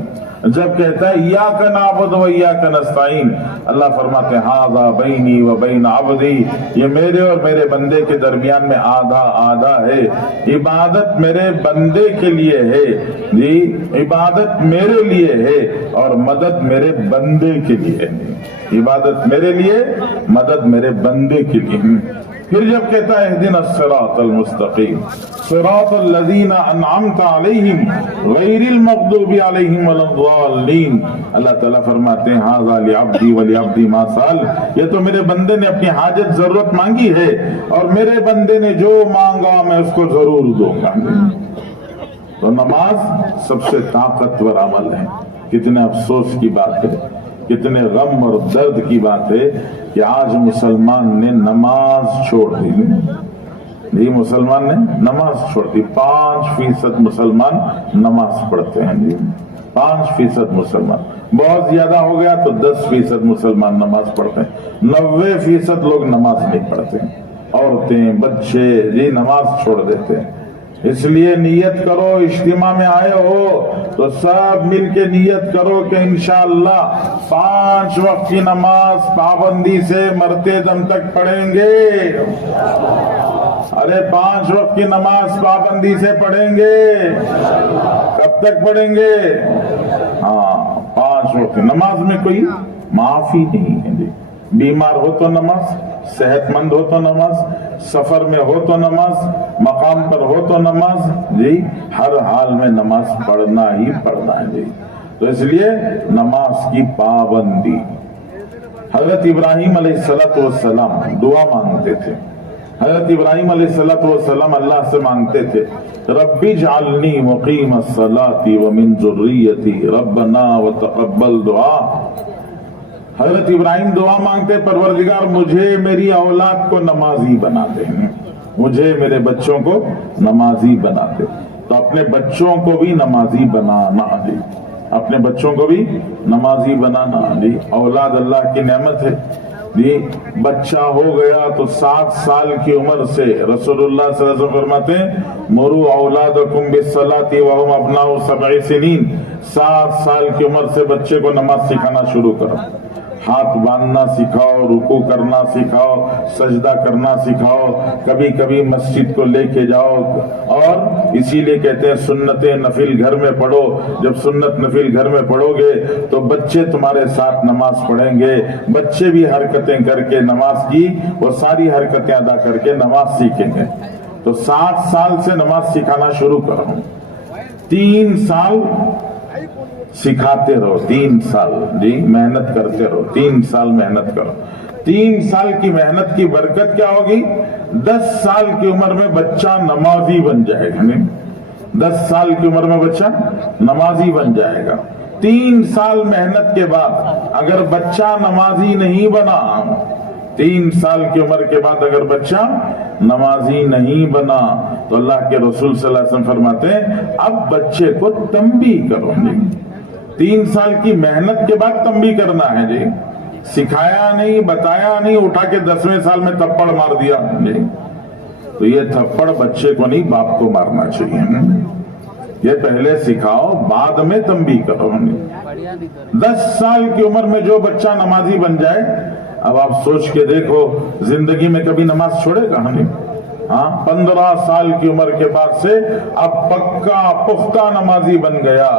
جب کہتا ہے ایاک نعبد و ایاک نستعین، اللہ فرماتے ہیں ھذا بینی و بین عبدی، یہ میرے اور میرے بندے کے درمیان میں آدھا آدھا ہے. عبادت میرے بندے کے لیے ہے جی، عبادت میرے لیے ہے اور مدد میرے بندے کے لیے. عبادت میرے لیے، مدد میرے بندے کے لیے. پھر جب کہتا ہے اہدنا الصراط المستقیم صراط الذین انعمت علیہم غیر المغضوب علیہم ولا الضالین، اللہ تعالیٰ فرماتے ہیں ھذا لعبدی ولعبدی ما سأل، یہ تو میرے بندے نے اپنی حاجت ضرورت مانگی ہے اور میرے بندے نے جو مانگا میں اس کو ضرور دوں گا. تو نماز سب سے طاقتور عمل ہے. کتنے افسوس کی بات ہے، کتنے غم اور درد کی بات ہے کہ آج مسلمان نے نماز چھوڑ دی. جی مسلمان نے نماز چھوڑ دی. 5% مسلمان نماز پڑھتے ہیں جی، 5% مسلمان. بہت زیادہ ہو گیا تو 10% مسلمان نماز پڑھتے ہیں. 90% لوگ نماز نہیں پڑھتے. عورتیں بچے جی نماز چھوڑ دیتے ہیں. اس لیے نیت کرو، اجتماع میں آئے ہو تو سب مل کے نیت کرو کہ انشاءاللہ 5 وقت کی نماز پابندی سے مرتے دم تک پڑھیں گے. ارے 5 وقت کی نماز پابندی سے پڑھیں گے. کب تک پڑھیں گے؟ ہاں 5 وقت کی نماز میں کوئی معافی نہیں ہے جی. بیمار ہو تو نماز، صحت مند ہو تو نماز، سفر میں ہو تو نماز، مقام پر ہو تو نماز جی، ہر حال میں نماز پڑھنا ہی پڑھنا ہے جی. تو اس لیے نماز کی پابندی. حضرت ابراہیم علیہ السلام دعا مانگتے تھے. حضرت ابراہیم علیہ السلام اللہ سے مانگتے تھے رب اجعلنی مقیم الصلاۃ ومن ذریتی ربنا وتقبل دعا. حضرت ابراہیم دعا مانگتے پروردگار مجھے میری اولاد کو نمازی بنا دے، مجھے میرے بچوں کو نمازی بنا دے. تو اپنے بچوں کو بھی نمازی بنانا جی، اپنے بچوں کو بھی نمازی بنانا جی. اولاد اللہ کی نعمت ہے جی. بچہ ہو گیا تو 7 سال کی عمر سے رسول اللہ صلی اللہ علیہ وسلم فرماتے ہیں مروا اولادکم بالصلاۃ وهم ابناء 7 سنین، 7 سال کی عمر سے بچے کو نماز سکھانا شروع کرو. ہاتھ باندھنا سکھاؤ، رکوع کرنا سکھاؤ، سجدہ کرنا سکھاؤ، کبھی کبھی مسجد کو لے کے جاؤ. اور اسی لیے کہتے ہیں سنت نفل گھر میں پڑھو. جب سنت نفل گھر میں پڑھو گے تو بچے تمہارے ساتھ نماز پڑھیں گے. بچے بھی حرکتیں کر کے نماز کی وہ ساری حرکتیں ادا کر کے نماز سیکھیں گے. تو 7 سال سے نماز سکھانا شروع کرو. 3 سال سکھاتے رہو، 3 سال جی محنت کرتے رہو. 3 سال محنت کرو. 3 سال کی محنت کی برکت کیا ہوگی؟ 10 سال کی عمر میں بچہ نمازی بن جائے گا. 10 سال کی عمر میں بچہ نمازی بن جائے گا. 3 سال محنت کے بعد اگر بچہ نمازی نہیں بنا، 3 سال کی عمر کے بعد اگر بچہ نمازی نہیں بنا تو اللہ کے رسول صلی اللہ علیہ وسلم فرماتے ہیں اب بچے کو تنبیہ کرو. 3 سال کی محنت کے بعد تنبیہ کرنا ہے جی. سکھایا نہیں، بتایا نہیں، اٹھا کے 10ویں سال میں تھپڑ مار دیا جی. تو یہ تھپڑ بچے کو نہیں باپ کو مارنا چاہیے. یہ پہلے سکھاؤ بعد میں تنبیہ کرو. 10 سال کی عمر میں جو بچہ نمازی بن جائے، اب آپ سوچ کے دیکھو زندگی میں کبھی نماز چھوڑے گا ہمیں؟ ہاں 15 سال کی عمر کے بعد سے اب پکا پختہ نمازی بن گیا.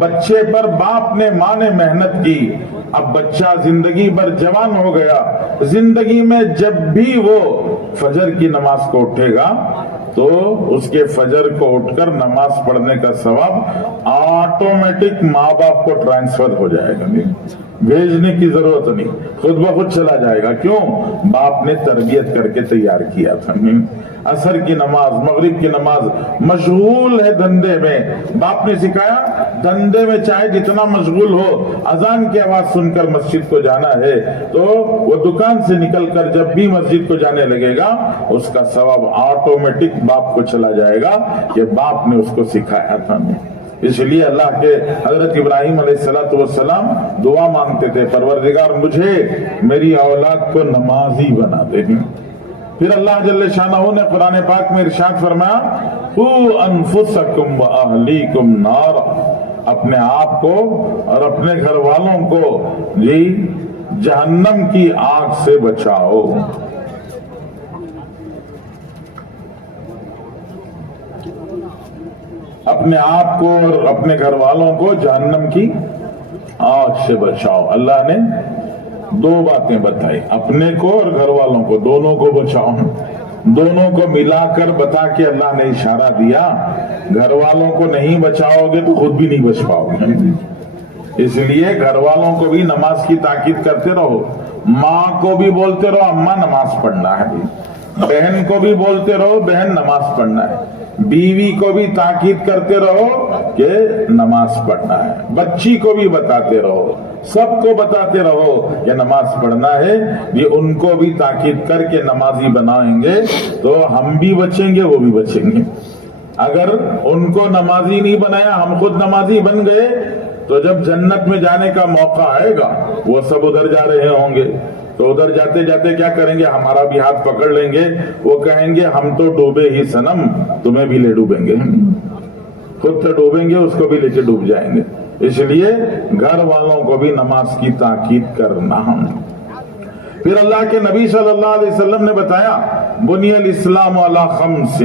بچے پر باپ نے ماں نے محنت کی. اب بچہ زندگی بھر جوان ہو گیا. زندگی میں جب بھی وہ فجر کی نماز کو اٹھے گا تو اس کے فجر کو اٹھ کر نماز پڑھنے کا ثواب آٹومیٹک ماں باپ کو ٹرانسفر ہو جائے گا، بھیجنے کی ضرورت نہیں، خود بخود چلا جائے گا۔ کیوں؟ باپ نے تربیت کر کے تیار کیا تھا۔ عصر کی نماز، مغرب کی نماز، مشغول ہے دھندے میں، باپ نے سکھایا دھندے میں چاہے جتنا مشغول ہو، اذان کی آواز سن کر مسجد کو جانا ہے تو وہ دکان سے نکل کر جب بھی مسجد کو جانے لگے گا اس کا ثواب آٹومیٹک باپ کو چلا جائے گا کہ باپ نے اس کو سکھایا تھا۔ اس لیے اللہ کے حضرت ابراہیم علیہ السلام دعا مانگتے تھے، پروردگار مجھے میری اولاد کو نمازی بنا دے۔ پھر اللہ جل شانہ نے قرآن پاک میں ارشاد فرمایا، قُوا أَنفُسَكُمْ وَأَهْلِيكُمْ نَارًا، اپنے آپ کو اور اپنے گھر والوں کو جہنم کی آگ سے بچاؤ۔ اپنے آپ کو اور اپنے گھر والوں کو جہنم کی آگ سے بچاؤ۔ اللہ نے دو باتیں بتائی، اپنے کو اور گھر والوں کو، دونوں کو بچاؤ۔ دونوں کو ملا کر بتا کے اللہ نے اشارہ دیا، گھر والوں کو نہیں بچاؤ گے تو خود بھی نہیں بچ پاؤ گے۔ اس لیے گھر والوں کو بھی نماز کی تاکید کرتے رہو، ماں کو بھی بولتے رہو اماں نماز پڑھنا ہے، بہن کو بھی بولتے رہو بہن نماز پڑھنا ہے، بیوی کو بھی تاکید کرتے رہو کہ نماز پڑھنا ہے، بچی کو بھی بتاتے رہو، سب کو بتاتے رہو کہ نماز پڑھنا ہے۔ یہ ان کو بھی تاکید کر کے نمازی بنائیں گے تو ہم بھی بچیں گے، وہ بھی بچیں گے۔ اگر ان کو نمازی نہیں بنایا، ہم خود نمازی بن گئے تو جب جنت میں جانے کا موقع آئے گا وہ سب ادھر جا رہے ہوں گے تو ادھر جاتے جاتے کیا کریں گے؟ ہمارا بھی ہاتھ پکڑ لیں گے، وہ کہیں گے ہم تو ڈوبے ہی صنم، تمہیں بھی لے ڈوبیں گے، خود تو ڈوبیں گے اس کو بھی لے کے ڈوب جائیں گے۔ اس لیے گھر والوں کو بھی نماز کی تاکید کرنا۔ پھر اللہ کے نبی صلی اللہ علیہ وسلم نے بتایا، بنی الاسلام علی خمس،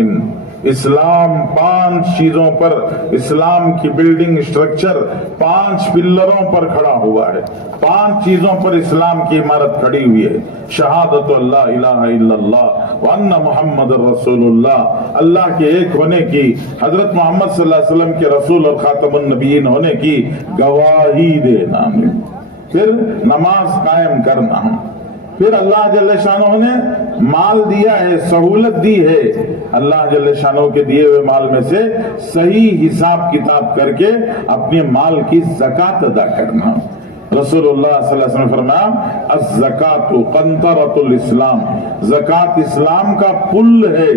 اسلام 5 چیزوں پر، اسلام کی بلڈنگ اسٹرکچر 5 پلروں پر کھڑا ہوا ہے، 5 چیزوں پر اسلام کی عمارت کھڑی ہوئی ہے۔ شہادت اللہ الہ الا اللہ وان محمد رسول اللہ، اللہ کے ایک ہونے کی، حضرت محمد صلی اللہ علیہ وسلم کے رسول اور خاتم النبیین ہونے کی گواہی دینا، پھر نماز قائم کرنا۔ پھر اللہ جل شانہ نے مال دیا ہے، سہولت دی ہے، اللہ جل شانہ کے دیے ہوئے مال میں سے صحیح حساب کتاب کر کے اپنے مال کی زکوٰۃ ادا کرنا۔ رسول اللہ صلی اللہ علیہ وسلم نے فرمایا، الزکوٰۃ قنطرۃ الاسلام، زکوٰۃ اسلام کا پل ہے۔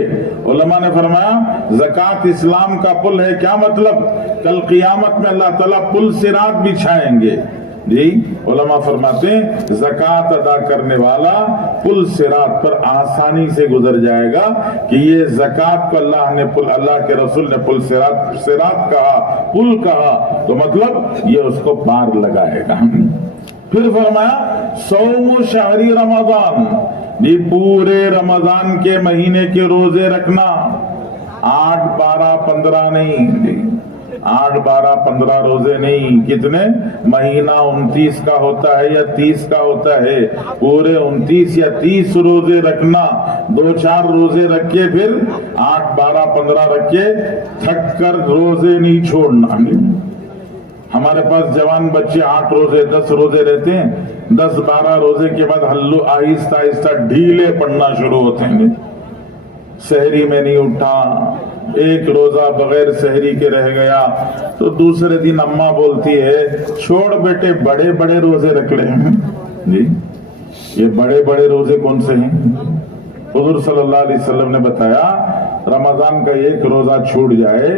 علماء نے فرمایا زکوٰۃ اسلام کا پل ہے، کیا مطلب؟ کل قیامت میں اللہ تعالیٰ پل صراط بچھائیں گے۔ علماء فرماتے ہیں زکوٰۃ ادا کرنے والا پل صراط پر آسانی سے گزر جائے گا کہ یہ زکوٰۃ کو اللہ کے رسول نے پل صراط کہا، پل کہا تو مطلب یہ اس کو پار لگائے گا۔ پھر فرمایا صوم شہری رمضان، یہ پورے رمضان کے مہینے کے روزے رکھنا، 8 12 15 نہیں، 8 12 15 روزے نہیں، کتنے؟ مہینہ 29 کا ہوتا ہے یا 30 کا ہوتا ہے، پورے 29 یا 30 روزے رکھنا، 2-4 روزے رکھ کے پھر 8 12 15 رکھ کے تھک کر روزے نہیں چھوڑنا۔ ہمارے پاس جوان بچے 8 روزے 10 روزے رہتے ہیں، 10 12 روزے کے بعد آہستہ آہستہ ڈھیلے پڑنا شروع ہوتے ہیں، سحری میں نہیں اٹھا، ایک روزہ بغیر سحری کے رہ گیا تو دوسرے دن اماں بولتی ہے چھوڑ بیٹے بڑے بڑے روزے رکھ لے۔ جی یہ بڑے بڑے روزے کون سے ہیں؟ حضور صلی اللہ علیہ وسلم نے بتایا رمضان کا ایک روزہ چھوٹ جائے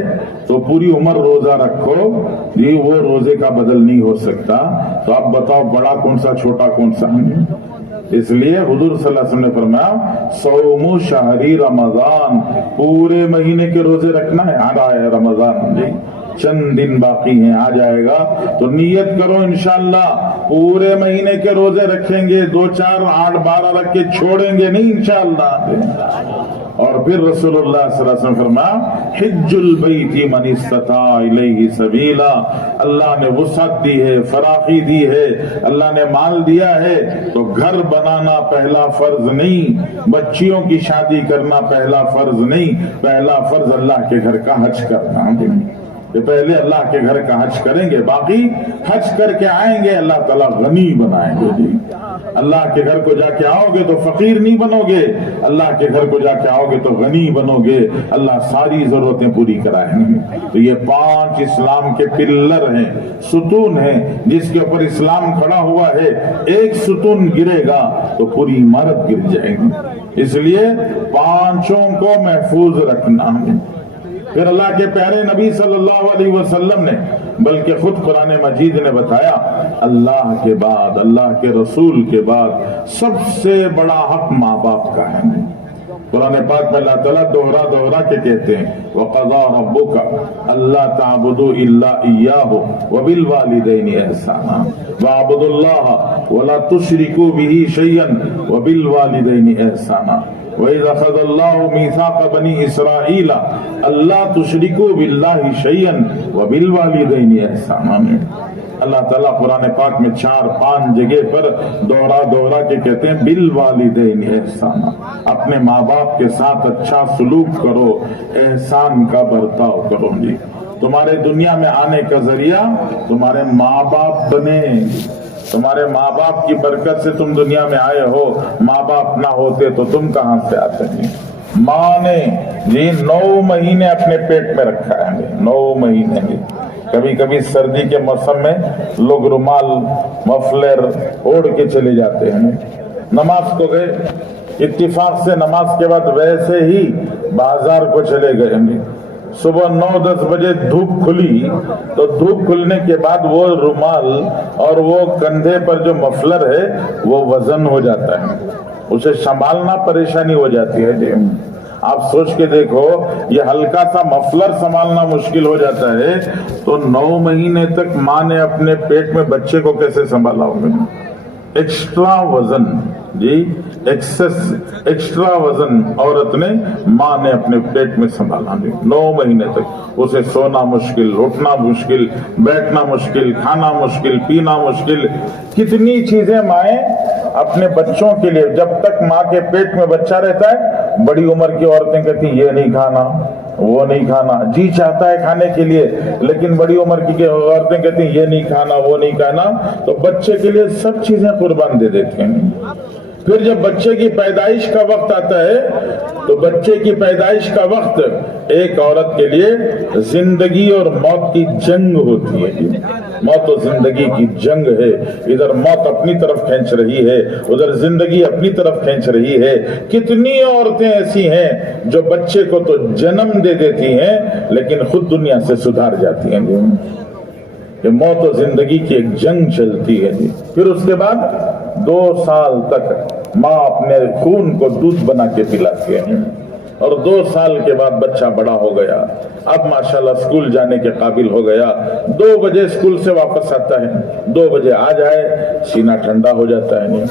تو پوری عمر روزہ رکھو، جی وہ روزے کا بدل نہیں ہو سکتا۔ تو آپ بتاؤ بڑا کون سا چھوٹا کون سا؟ اس لیے حضور صلی اللہ علیہ وسلم نے فرمایا صوم شہری رمضان، پورے مہینے کے روزے رکھنا ہے۔ آ رہا ہے رمضان، جی چند دن باقی ہیں، آ جائے گا تو نیت کرو انشاءاللہ پورے مہینے کے روزے رکھیں گے، 2 4 8 12 رکھ کے چھوڑیں گے نہیں انشاءاللہ۔ اور پھر رسول اللہ صلی اللہ علیہ وسلم فرمایا حج البیت من استطاع الیہ سبیلا، اللہ نے وسعت دی ہے، فراخی دی ہے، اللہ نے مال دیا ہے، تو گھر بنانا پہلا فرض نہیں، بچیوں کی شادی کرنا پہلا فرض نہیں، پہلا فرض اللہ کے گھر کا حج کرنا۔ کہ پہلے اللہ کے گھر کا حج کریں گے، باقی حج کر کے آئیں گے اللہ تعالیٰ غنی بنائیں گے جی۔ اللہ کے گھر کو جا کے آؤ گے تو فقیر نہیں بنو گے، اللہ کے گھر کو جا کے آؤ گے تو غنی بنو گے، اللہ ساری ضرورتیں پوری کرائیں گے۔ تو یہ 5 اسلام کے پلر ہیں، ستون ہیں، جس کے اوپر اسلام کھڑا ہوا ہے، ایک ستون گرے گا تو پوری عمارت گر جائے گی، اس لیے 5 کو محفوظ رکھنا ہے۔ پھر اللہ کے پیارے نبی صلی اللہ علیہ وسلم نے بلکہ خود قرآن مجید نے بتایا اللہ کے بعد، اللہ کے رسول کے بعد سب سے بڑا حق ماں باپ کا ہے۔ قرآن پاک میں اللہ تعالیٰ دوہرا کے کہتے ہیں وَقَضَىٰ رَبُّكَ أَلَّا تَعْبُدُوا إِلَّا إِيَّاهُ وَبِالْوَالِدَيْنِ إِحْسَانًا وَاعْبُدُوا اللَّهَ وَلَا تُشْرِكُوا بِهِ شَيْئًا وَبِالْوَالِدَيْنِ إِحْسَانًا وَإِذَا أَخَذَ اللَّهُ مِيثَاقَ بَنِي إِسْرَائِيلَ أَلَّا تُشْرِكُوا بِاللَّهِ شَيْئًا وَبِالْوَالِدَيْنِ إِحْسَانًا۔ اللہ تعالیٰ قرآن پاک میں 4-5 جگہ پر دوہرا کے کہتے ہیں بالوالدین احسانا، اپنے ماں باپ کے ساتھ اچھا سلوک کرو، احسان کا برتاؤ کرو جی۔ تمہارے دنیا میں آنے کا ذریعہ تمہارے ماں باپ بنے، تمہارے ماں باپ کی برکت سے تم دنیا میں آئے ہو، ماں باپ نہ ہوتے تو تم کہاں سے آتے جی؟ ماں نے جی 9 مہینے اپنے پیٹ میں رکھا ہے، 9 مہینے جی۔ کبھی کبھی سردی کے موسم میں لوگ رومال مفلر اوڑھ کے چلے جاتے ہیں، نماز کو گئے، اتفاق سے نماز کے بعد ویسے ہی بازار کو چلے گئے، صبح 9-10 بجے دھوپ کھلی تو دھوپ کھلنے کے بعد وہ رومال اور وہ کندھے پر جو مفلر ہے وہ وزن ہو جاتا ہے، اسے سنبھالنا پریشانی ہو جاتی ہے جی۔ آپ سوچ کے دیکھو یہ ہلکا سا مفلر سنبھالنا مشکل ہو جاتا ہے تو 9 مہینے تک ماں نے اپنے پیٹ میں بچے کو کیسے سنبھالا ہوگا؟ ایکسٹرا وزن جی، ایکسٹرا وزن عورت نے ماں نے اپنے پیٹ میں سنبھالا 9 مہینے تک، اسے سونا مشکل، اٹھنا مشکل، بیٹھنا مشکل، کھانا مشکل، پینا مشکل، کتنی چیزیں مائیں اپنے بچوں کے لیے۔ جب تک ماں کے پیٹ میں بچہ رہتا ہے بڑی عمر کی عورتیں کہتی ہیں یہ نہیں کھانا وہ نہیں کھانا، جی چاہتا ہے کھانے کے لیے لیکن بڑی عمر کی عورتیں کہتی ہیں یہ نہیں کھانا وہ نہیں کھانا، تو بچے کے لیے سب چیزیں قربان دے دیتے ہیں۔ پھر جب بچے کی پیدائش کا وقت آتا ہے تو بچے کی پیدائش کا وقت ایک عورت کے لیے زندگی اور موت کی جنگ ہوتی ہے، موت و زندگی کی جنگ ہے، ادھر موت اپنی طرف کھینچ رہی ہے، ادھر زندگی اپنی طرف کھینچ رہی ہے۔ کتنی عورتیں ایسی ہیں جو بچے کو تو جنم دے دیتی ہیں لیکن خود دنیا سے سدھار جاتی ہیں، کہ موت و زندگی کی ایک جنگ چلتی ہے۔ پھر اس کے بعد 2 سال تک ماں اپنے خون کو دودھ بنا کے پلاتی ہے، اور 2 سال کے بعد بچہ بڑا ہو گیا، اب ماشاءاللہ اسکول جانے کے قابل ہو گیا، 2 بجے اسکول سے واپس آتا ہے، 2 بجے آ جائے سینہ ٹھنڈا ہو جاتا ہے،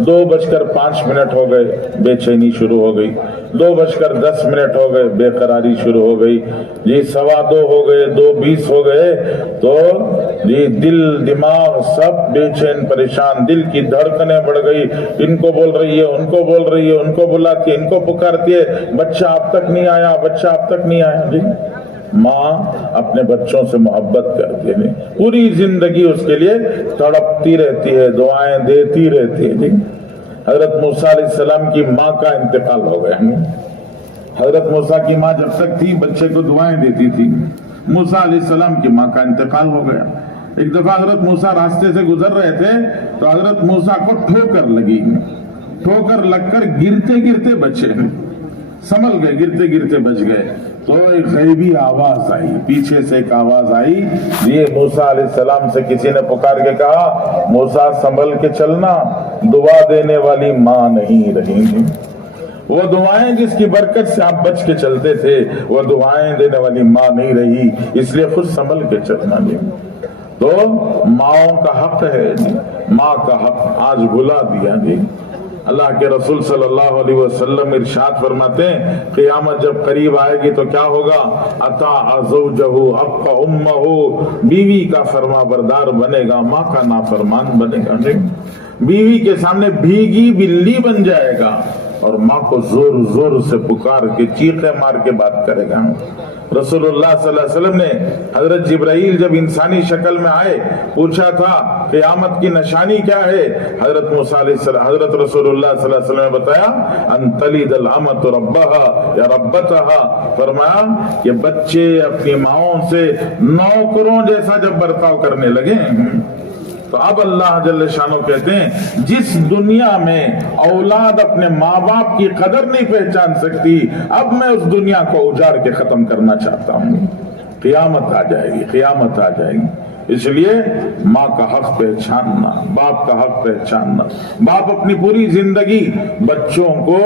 2:05 ہو گئے بے چینی شروع ہو گئی، 2:10 ہو گئے بے قراری شروع ہو گئی جی، 2:15 ہو گئے، 2:20 ہو گئے تو جی دل دماغ سب بے چین پریشان، دل کی دھڑکنیں بڑھ گئی، ان کو بول رہی ہے ان کو بول رہی ہے، ان کو بلاتی ہے ان کو پکارتی ہے، بچہ اب تک نہیں آیا بچہ اب تک نہیں آیا جی۔ ماں اپنے بچوں سے محبت کرتی ہے، پوری زندگی اس کے لیے تڑپتی رہتی ہے، دعائیں دیتی رہتی ہے جی۔ حضرت موسیٰ علیہ السلام کی ماں کا انتقال ہو گیا، حضرت موسیٰ کی ماں جب تک تھی بچے کو دعائیں دیتی تھی، موسیٰ علیہ السلام کی ماں کا انتقال ہو گیا۔ ایک دفعہ حضرت موسیٰ راستے سے گزر رہے تھے تو حضرت موسیٰ کو ٹھوکر لگی، ٹھوکر لگ کر گرتے گرتے بچے سنبھل گئے، گرتے گرتے بچ گئے تو ایک غیبی آواز آئی، پیچھے سے ایک آواز آئی، یہ موسیٰ علیہ السلام سے کسی نے پکار کے کہا موسیٰ سنبھل کے چلنا، دعا دینے والی ماں نہیں رہی گی، وہ دعائیں جس کی برکت سے آپ بچ کے چلتے تھے وہ دعائیں دینے والی ماں نہیں رہی، اس لیے خود سنبھل کے چلنا جی۔ تو ماؤں کا حق ہے جی، ماں کا حق آج بھلا دیا جی۔ اللہ کے رسول صلی اللہ علیہ وسلم ارشاد فرماتے ہیں قیامت جب قریب آئے گی تو کیا ہوگا؟ اطاع زوجہ حق امہ، بیوی کا فرما بردار بنے گا، ماں کا نافرمان بنے گا، بیوی کے سامنے بھیگی بلی بن جائے گا اور ماں کو زور زور سے پکار کے چیخے مار کے بات کرے گا۔ رسول اللہ صلی اللہ علیہ وسلم نے حضرت جبرائیل جب انسانی شکل میں آئے پوچھا تھا قیامت کی نشانی کیا ہے؟ حضرت موسیٰ علیہ السلام، حضرت رسول اللہ صلی اللہ علیہ وسلم نے بتایا ان تلد الامۃ ربها یا ربتها، فرمایا کہ بچے اپنی ماؤں سے نوکروں جیسا جب برتاؤ کرنے لگے۔ تو اب اللہ جل شانہ کہتے ہیں جس دنیا میں اولاد اپنے ماں باپ کی قدر نہیں پہچان سکتی، اب میں اس دنیا کو اجاڑ کے ختم کرنا چاہتا ہوں۔ قیامت آ جائے گی، قیامت آ جائے گی، اس لیے ماں کا حق پہچاننا، باپ کا حق پہچاننا۔ باپ اپنی پوری زندگی بچوں کو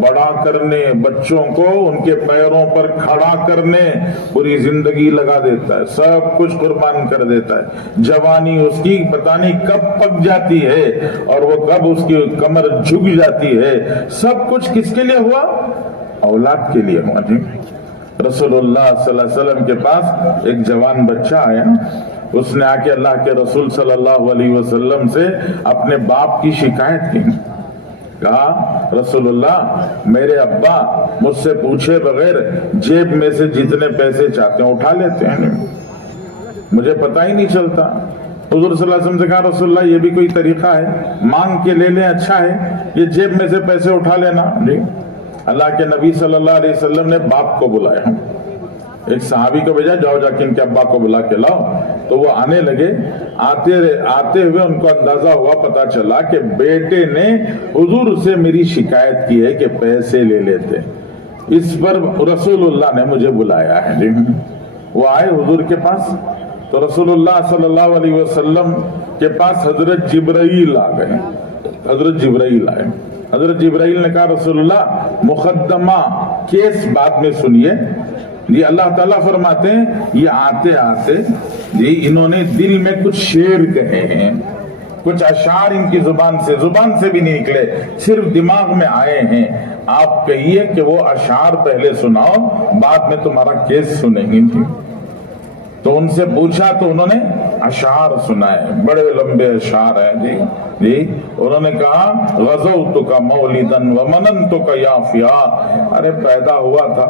بڑا کرنے، بچوں کو ان کے پیروں پر کھڑا کرنے پوری زندگی لگا دیتا ہے، سب کچھ قربان کر دیتا ہے۔ جوانی اس کی پتہ نہیں کب پک جاتی ہے اور وہ کب اس کی کمر جھک جاتی ہے، سب کچھ کس کے لیے ہوا؟ اولاد کے لیے ہوا۔ رسول اللہ صلی اللہ علیہ وسلم کے پاس ایک جوان بچہ آیا، اس نے آ کے اللہ کے رسول صلی اللہ علیہ وسلم سے اپنے باپ کی شکایت کی۔ کہا رسول اللہ میرے ابا مجھ سے پوچھے بغیر جیب میں سے جتنے پیسے چاہتے ہیں اٹھا لیتے ہیں، مجھے پتہ ہی نہیں چلتا۔ حضور صلی اللہ علیہ وسلم سے کہا رسول اللہ یہ بھی کوئی طریقہ ہے؟ مانگ کے لے لیں اچھا ہے، یہ جیب میں سے پیسے اٹھا لینا؟ جی اللہ کے نبی صلی اللہ علیہ وسلم نے باپ کو بلایا، ایک صحابی کو بھیجا جاؤ جا کے ان کے ابا کو بلا کے لاؤ۔ تو وہ آنے لگے، آتے ہوئے ان کو اندازہ ہوا، پتا چلا کہ بیٹے نے حضور سے میری شکایت کی ہے کہ پیسے لے لیتے، اس پر رسول اللہ نے مجھے بلایا ہے۔ وہ آئے حضور کے پاس، تو رسول اللہ صلی اللہ علیہ وسلم کے پاس حضرت جبرائیل آ گئے۔ حضرت جبرائیل آئے، حضرت جبرائیل نے کہا رسول اللہ مقدمہ کیس بعد میں سنیے۔ یہ اللہ تعالیٰ فرماتے ہیں یہ آتے آتے انہوں نے دل میں کچھ شعر کہے ہیں، کچھ اشعار ان کی زبان سے بھی نہیں نکلے، صرف دماغ میں آئے ہیں۔ آپ کہیے کہ وہ اشعار پہلے سناؤ، بعد میں تمہارا کیس سنیں گے۔ تو ان سے پوچھا تو انہوں نے اشعار سنائے، بڑے لمبے اشعار ہیں۔ جی انہوں نے کہا غزوتک مولدا ومننتک یافیا، ارے پیدا ہوا تھا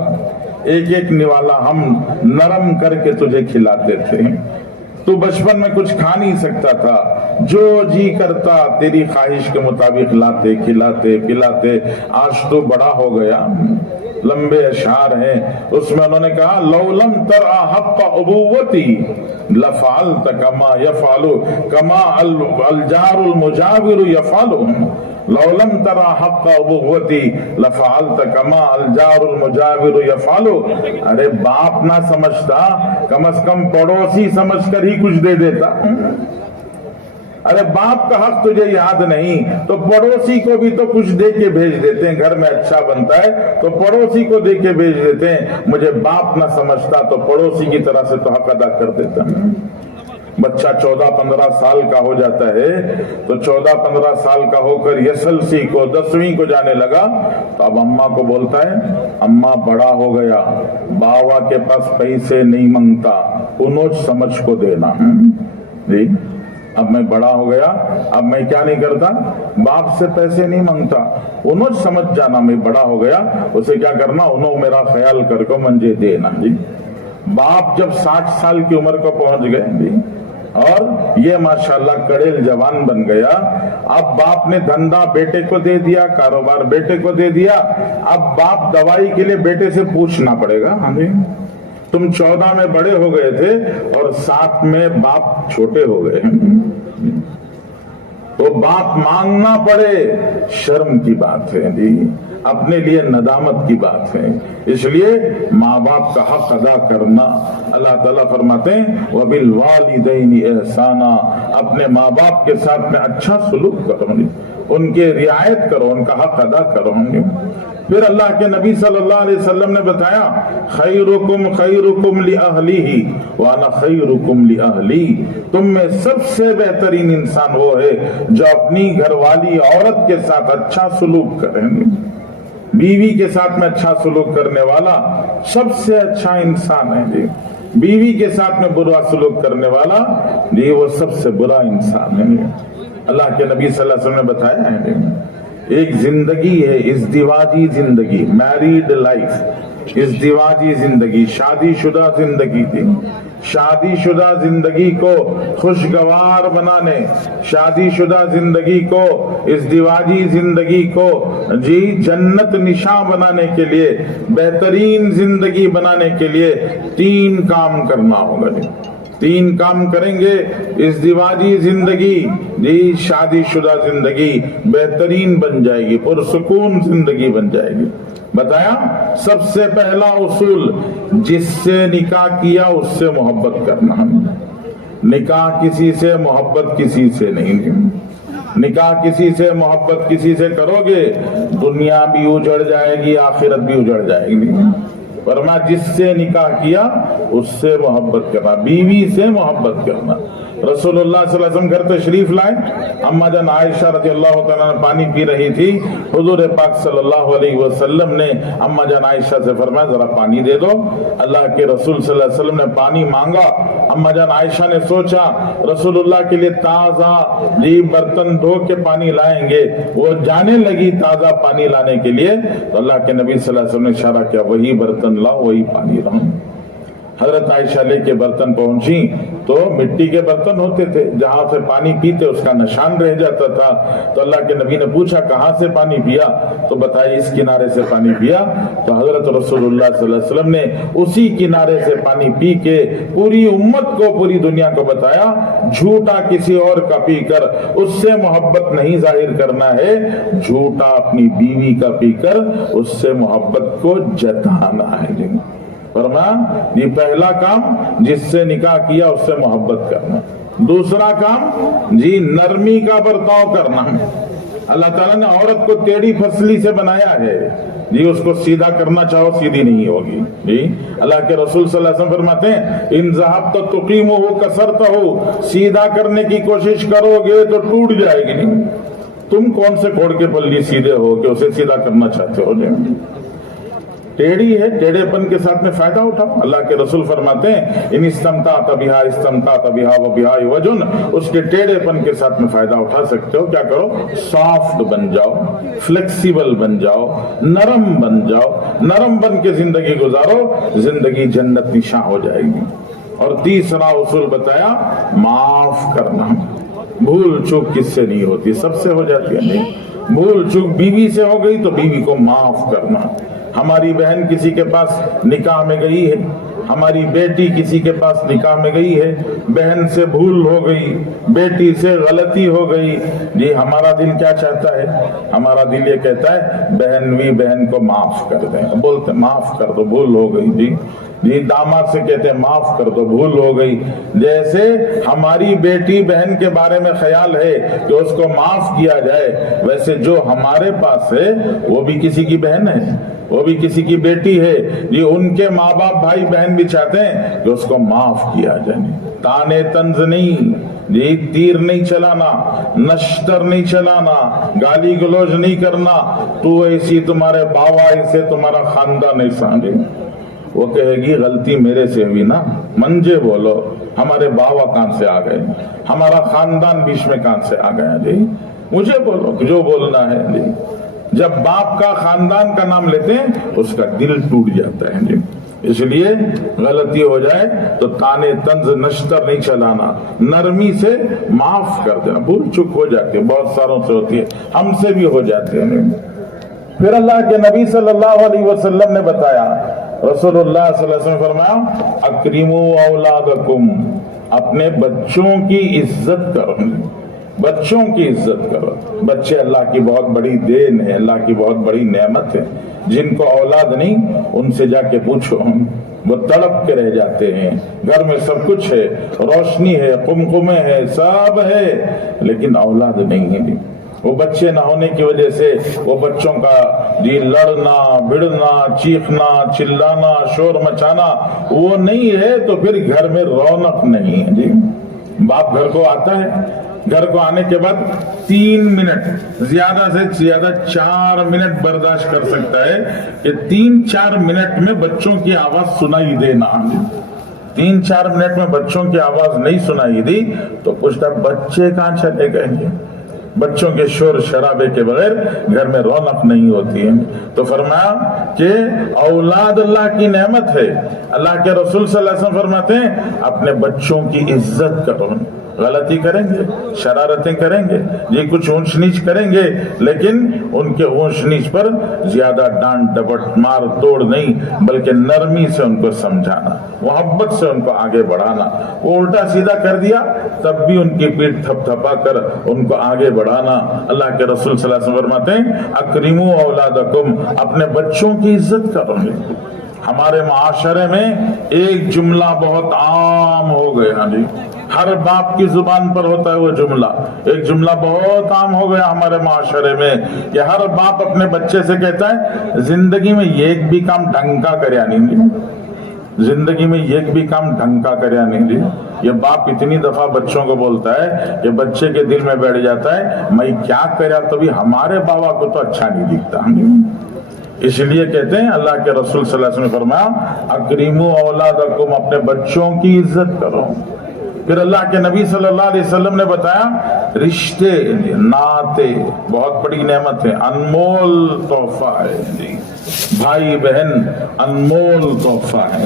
ایک ایک نوالا ہم نرم کر کے تجھے کھلاتے تھے، تو بچپن میں کچھ کھا نہیں سکتا تھا، جو جی کرتا تیری خواہش کے مطابق لاتے کھلاتے پلاتے، آج تو بڑا ہو گیا۔ لمبے اشعار ہیں، اس میں انہوں نے کہا لو لم ترى حق ابوتی لفعلت کما یفعل کما الجار المجاور یفعل، لو لم ترى حق ابوتی لفعلت کما الجار المجاور یفعل۔ ارے باپ نہ سمجھتا، کم از کم پڑوسی سمجھ کر ہی کچھ دے دیتا۔ ارے باپ کا حق تجھے یاد نہیں تو پڑوسی کو بھی تو کچھ دے کے بھیج دیتے ہیں، گھر میں اچھا بنتا ہے تو پڑوسی کو دے کے بھیج دیتے ہیں، مجھے باپ نہ سمجھتا تو پڑوسی کی طرح سے تو حق ادا کر دیتا۔ بچہ 14-15 سال کا ہو جاتا ہے تو 14-15 سال کا ہو کر SLC کو 10ویں کو جانے لگا تو اب اماں کو بولتا ہے اماں بڑا ہو گیا، باوا کے پاس پیسے نہیں مانگتا، انوچ سمجھ کو دینا۔ جی اب میں بڑا ہو گیا، اب میں کیا نہیں کرتا، باپ سے پیسے نہیں مانگتا، انہوں سمجھ جانا میں بڑا ہو گیا، اسے کیا کرنا، انہوں میرا خیال کر کو منجے دینا۔ جی باپ جب 60 سال کی عمر کو پہنچ گئے جی اور یہ ماشاءاللہ کڑیل جوان بن گیا، اب باپ نے دھندا بیٹے کو دے دیا، کاروبار بیٹے کو دے دیا، اب باپ دوائی کے لیے بیٹے سے پوچھنا پڑے گا، ہاں جی تم 14 میں بڑے ہو گئے تھے اور 7 میں باپ چھوٹے ہو گئے، تو باپ مانگنا پڑے شرم کی بات ہے جی، اپنے لیے ندامت کی بات ہے۔ اس لیے ماں باپ کا حق ادا کرنا، اللہ تعالیٰ فرماتے ہیں وَبِالْوَالِدَيْنِ إِحْسَانًا، اپنے ماں باپ کے ساتھ میں اچھا سلوک کرو، ان کے رعایت کرو، ان کا حق ادا کرو۔ پھر اللہ کے نبی صلی اللہ علیہ وسلم نے بتایا خیرکم خیرکم لأہلہ وانا خیرکم لأہلی، تم میں سب سے بہترین انسان وہ ہے جو اپنی گھر والی عورت کے ساتھ اچھا سلوک کریں گے، بیوی کے ساتھ میں اچھا سلوک کرنے والا سب سے اچھا انسان ہے جی، بیوی کے ساتھ میں برا سلوک کرنے والا جی وہ سب سے برا انسان ہے۔ اللہ کے نبی صلی اللہ علیہ وسلم نے بتایا ہے ایک زندگی ہے ازدواجی زندگی، میریڈ لائف، ازدواجی زندگی، شادی شدہ زندگی تھی، شادی شدہ زندگی کو خوشگوار بنانے، شادی شدہ زندگی کو، ازدواجی زندگی کو جی جنت نشاں بنانے کے لیے، بہترین زندگی بنانے کے لیے 3 کام کرنا ہوگا جی، 3 کام کریں گے ازدواجی زندگی جی شادی شدہ زندگی بہترین بن جائے گی، پرسکون زندگی بن جائے گی۔ بتایا سب سے پہلا اصول، جس سے نکاح کیا اس سے محبت کرنا، نکاح کسی سے محبت کسی سے نہیں، نکاح کسی سے محبت کسی سے کرو گے دنیا بھی اجڑ جائے گی آخرت بھی اجڑ جائے گی، ورنہ جس سے نکاح کیا اس سے محبت کرنا، بیوی سے محبت کرنا۔ رسول اللہ صلی اللہ علیہ وسلم گھر تشریف لائے، اما جان عائشہ رضی اللہ تعالیٰ نے پانی پی رہی تھی، حضور پاک صلی اللہ علیہ وسلم نے اما جان عائشہ سے فرمایا ذرا پانی دے دو۔ اللہ کے رسول صلی اللہ علیہ وسلم نے پانی مانگا، اما جان عائشہ نے سوچا رسول اللہ کے لیے تازہ جی برتن دھو کے پانی لائیں گے، وہ جانے لگی تازہ پانی لانے کے لیے تو اللہ کے نبی صلی اللہ علیہ وسلم نے اشارہ کیا وہی برتن لاؤ وہی پانی لاؤ۔ حضرت عائشہ لے کے برتن پہنچی تو مٹی کے برتن ہوتے تھے، جہاں سے پانی پیتے اس کا نشان رہ جاتا تھا، تو اللہ کے نبی نے پوچھا کہاں سے پانی پیا، تو بتایا اس کنارے سے پانی پیا، تو حضرت رسول اللہ صلی اللہ علیہ وسلم نے اسی کنارے سے پانی پی کے پوری امت کو، پوری دنیا کو بتایا جھوٹا کسی اور کا پی کر اس سے محبت نہیں ظاہر کرنا ہے، جھوٹا اپنی بیوی کا پی کر اس سے محبت کو جتانا ہے۔ فرمایا یہ پہلا کام جس سے نکاح کیا اس سے محبت کرنا، دوسرا کام جی نرمی کا برتاؤ کرنا۔ اللہ تعالیٰ نے عورت کو ٹیڑھی پھسلی سے بنایا ہے جی، اس کو سیدھا کرنا چاہو سیدھی نہیں ہوگی جی۔ اللہ کے رسول صلی اللہ علیہ وسلم فرماتے ہیں ان ذہبت تقیمہ کسرتہ، سیدھا کرنے کی کوشش کرو گے تو ٹوٹ جائے گی نہیں۔ تم کون سے کھوڑ کے پلی سیدھے ہو کہ اسے سیدھا کرنا چاہتے ہو جی، ٹیڑھی ہے، ٹیڑھے پن کے ساتھ میں فائدہ اٹھاؤ۔ اللہ کے رسول فرماتے ہیں ان استمتعت بہا استمتعت بہا وبہا وجن، اس کے ٹیڑھے پن کے ساتھ میں فائدہ اٹھا سکتے ہو، کیا کرو سافٹ بن جاؤ، فلیکسیبل بن جاؤ، نرم بن جاؤ، نرم بن کے زندگی گزارو، زندگی جنت نشاں ہو جائے گی۔ اور تیسرا اصول بتایا معاف کرنا، بھول چوک کس سے نہیں ہوتی، سب سے ہو جاتی ہے، نہیں بھول چوک بیوی سے ہو گئی تو بیوی کو معاف کرنا۔ ہماری بہن کسی کے پاس نکاح میں گئی ہے، ہماری بیٹی کسی کے پاس نکاح میں گئی ہے، بہن سے بھول ہو گئی، بیٹی سے غلطی ہو گئی جی، ہمارا دل کیا چاہتا ہے؟ ہمارا دل یہ کہتا ہے بہن کو معاف کر دیں، بولتے معاف کر دو بھول ہو گئی جی، داماد سے کہتے ہیں معاف کر دو بھول ہو گئی۔ جیسے ہماری بیٹی بہن کے بارے میں خیال ہے کہ اس کو معاف کیا جائے، ویسے جو ہمارے پاس ہے وہ بھی کسی کی بہن ہے، وہ بھی کسی کی بیٹی ہے جی، ان کے ماں باپ بھائی بہن بھی چاہتے ہیں کہ اس کو معاف کیا جائے۔ تانے طنز نہیں جی، تیر نہیں چلانا، نشتر نہیں چلانا، گالی گلوچ نہیں کرنا، تو ایسی تمہارے باوا ایسے تمہارا خاندان ایسا نہیں۔ وہ کہے گی غلطی میرے سے ہوئی نا، منجے بولو، ہمارے باوا کہاں سے آ گئے، ہمارا خاندان بیچ میں کہاں سے آ گیا جی، مجھے بولو جو بولنا ہے جی۔ جب باپ کا خاندان کا نام لیتے ہیں اس کا دل ٹوٹ جاتا ہے جی، اس لیے غلطی ہو جائے تو تانے طنز نشتر نہیں چلانا، نرمی سے معاف کر دینا، بھول چک ہو جاتی ہے، بہت ساروں سے ہوتی ہے، ہم سے بھی ہو جاتے ہیں۔ پھر اللہ کے نبی صلی اللہ علیہ وسلم نے بتایا، رسول اللہ صلی اللہ علیہ وسلم فرمایا اکرموا اولادکم، اپنے بچوں کی عزت کرو، بچوں کی عزت کرو۔ بچے اللہ کی بہت بڑی دین ہے، اللہ کی بہت بڑی نعمت ہے۔ جن کو اولاد نہیں ان سے جا کے پوچھو، وہ تڑپ کے رہ جاتے ہیں، گھر میں سب کچھ ہے، روشنی ہے، قمقمے ہے، سب ہے، لیکن اولاد نہیں ہے۔ وہ بچے نہ ہونے کی وجہ سے وہ بچوں کا لڑنا بھڑنا چیخنا چلانا شور مچانا وہ نہیں ہے تو پھر گھر میں رونق نہیں ہے جی۔ باپ گھر کو آتا ہے، گھر کو آنے کے بعد 3 منٹ زیادہ سے زیادہ 4 منٹ برداشت کر سکتا ہے کہ 3-4 منٹ میں بچوں کی آواز سنائی دینا۔ 3-4 منٹ میں بچوں کی آواز نہیں سنائی دی تو پوچھتا بچے کہاں چلے گئے؟ بچوں کے شور شرابے کے بغیر گھر میں رونق نہیں ہوتی ہے۔ تو فرمایا کہ اولاد اللہ کی نعمت ہے۔ اللہ کے رسول صلی اللہ علیہ وسلم فرماتے ہیں اپنے بچوں کی عزت کرو، غلطی کریں گے، شرارتیں کریں گے، یہ کچھ اونچ نیچ کریں گے، لیکن ان کے اونچ نیچ پر زیادہ ڈانٹ ڈپٹ مار توڑ نہیں، بلکہ نرمی سے ان کو سمجھانا، محبت سے ان کو آگے بڑھانا۔ وہ الٹا سیدھا کر دیا تب بھی ان کی پیٹھ تھپ تھپا کر ان کو آگے بڑھانا۔ اللہ کے رسول صلی اللہ علیہ وسلم فرماتے ہیں اکرموا اولادکم، اپنے بچوں کی عزت کرو گے۔ ہمارے معاشرے میں ایک جملہ بہت عام ہو گیا جی، ہر باپ کی زبان پر ہوتا ہے وہ جملہ، ایک جملہ بہت عام ہو گیا ہمارے معاشرے میں کہ ہر باپ اپنے بچے سے کہتا ہے زندگی میں ایک بھی کام ڈھنگ کا کریا نہیں جی، زندگی میں ایک بھی کام ڈھنگ کا کریا نہیں جی۔ یہ باپ اتنی دفعہ بچوں کو بولتا ہے کہ بچے کے دل میں بیٹھ جاتا ہے میں کیا کریا تو بھی ہمارے بابا کو تو اچھا نہیں دکھتا۔ اس لیے کہتے ہیں اللہ کے رسول صلی اللہ علیہ وسلم نے فرمایا اکریموا اولادکم، اپنے بچوں کی عزت کرو۔ پھر اللہ کے نبی صلی اللہ علیہ وسلم نے بتایا رشتے ناطے بہت بڑی نعمت ہے، انمول تحفہ ہے جی، بھائی بہن انمول تحفہ ہے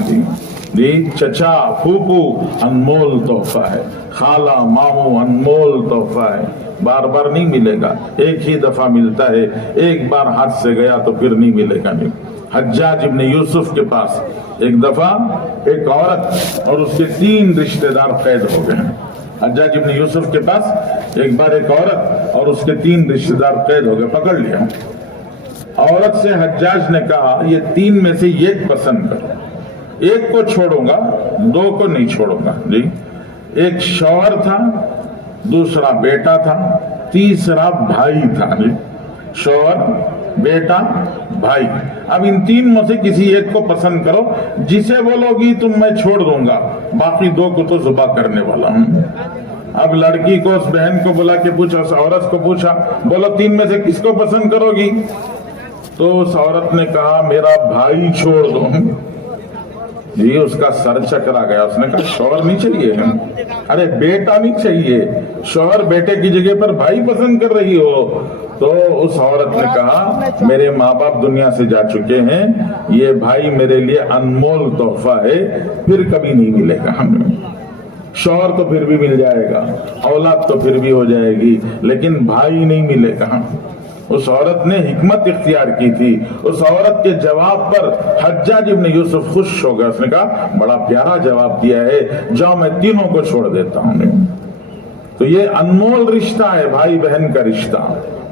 جی، چچا پھوپھو انمول تحفہ ہے، خالہ ماموں انمول تحفہ ہے، بار بار نہیں ملے گا، ایک ہی دفعہ ملتا ہے، ایک بار ہاتھ سے گیا تو پھر نہیں ملے گا۔ حجاج ابن یوسف کے پاس ایک دفعہ ایک عورت اور اس کے 3 رشتہ دار قید ہو گئے۔ حجاج ابن یوسف کے پاس ایک بار ایک عورت اور اس کے 3 رشتہ دار قید ہو گئے، پکڑ لیا۔ عورت سے حجاج نے کہا یہ 3 میں سے ایک پسند کرو، ایک کو چھوڑوں گا 2 کو نہیں چھوڑوں گا جی۔ ایک شوہر تھا، دوسرا بیٹا تھا، تیسرا بھائی تھا جی، شوہر بیٹا بھائی، اب ان 3 میں سے کسی ایک کو پسند کرو، جسے بولو گی تم میں چھوڑ دوں گا، باقی 2 کو تو ذبح کرنے والا ہوں۔ اب لڑکی کو اس بہن کو بلا کے پوچھا، اس عورت کو پوچھا بولو 3 میں سے کس کو پسند کرو گی؟ تو اس عورت نے کہا میرا بھائی چھوڑ دو جی۔ اس کا سر چکرا گیا، اس نے کہا شوہر نہیں چاہیے؟ ارے بیٹا نہیں چاہیے، شوہر بیٹے کی جگہ پر بھائی پسند کر رہی ہو؟ تو اس عورت نے کہا میرے ماں باپ دنیا سے جا چکے ہیں، یہ بھائی میرے لیے انمول تحفہ ہے، پھر کبھی نہیں ملے گا ہمیں۔ شوہر تو پھر بھی مل جائے گا، اولاد تو پھر بھی ہو جائے گی، لیکن بھائی نہیں ملے گا۔ اس عورت نے حکمت اختیار کی تھی، اس عورت کے جواب پر حجاج ابن یوسف خوش ہو گیا، اس نے کہا بڑا پیارا جواب دیا ہے، جاؤ میں تینوں کو چھوڑ دیتا ہوں۔ تو یہ انمول رشتہ ہے، بھائی بہن کا رشتہ،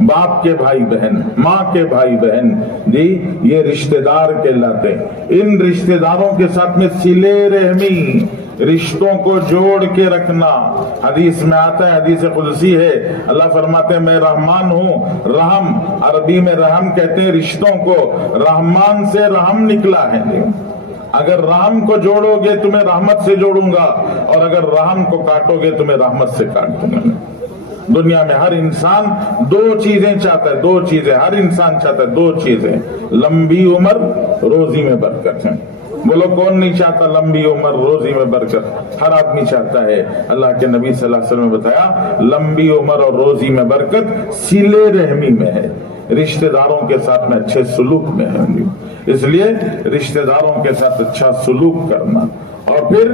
باپ کے بھائی بہن، ماں کے بھائی بہن جی، یہ رشتہ دار کہلاتے ہیں۔ ان رشتہ داروں کے ساتھ میں صلہ رحمی، رشتوں کو جوڑ کے رکھنا۔ حدیث میں آتا ہے، حدیث قدسی ہے، اللہ فرماتے ہیں میں رحمان ہوں، رحم عربی میں رحم کہتے ہیں رشتوں کو، رحمان سے رحم نکلا ہے۔ اگر رحم کو جوڑو گے تمہیں رحمت سے جوڑوں گا، اور اگر رحم کو کاٹو گے تمہیں رحمت سے کاٹ دوں گا۔ دنیا میں ہر انسان 2 چیزیں چاہتا ہے، 2 چیزیں ہر انسان چاہتا ہے، 2 چیزیں، لمبی عمر، روزی میں برکت ہے۔ بولو کون نہیں چاہتا لمبی عمر روزی میں برکت؟ ہر آدمی چاہتا ہے۔ اللہ کے نبی صلی اللہ علیہ وسلم نے بتایا لمبی عمر اور روزی میں برکت صلہ رحمی میں ہے، رشتہ داروں کے ساتھ میں اچھے سلوک میں ہے۔ اس لیے رشتہ داروں کے ساتھ اچھا سلوک کرنا۔ اور پھر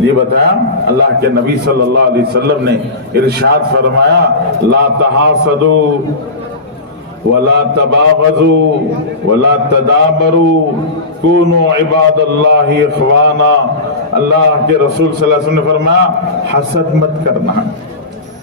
یہ بتایا اللہ کے نبی صلی اللہ علیہ وسلم نے ارشاد فرمایا لا تحاسدوا ولا تباغضوا ولا تدابروا کونوا عباد اللہ اخوانا۔ اللہ کے رسول صلی اللہ علیہ وسلم نے فرمایا حسد مت کرنا،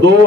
2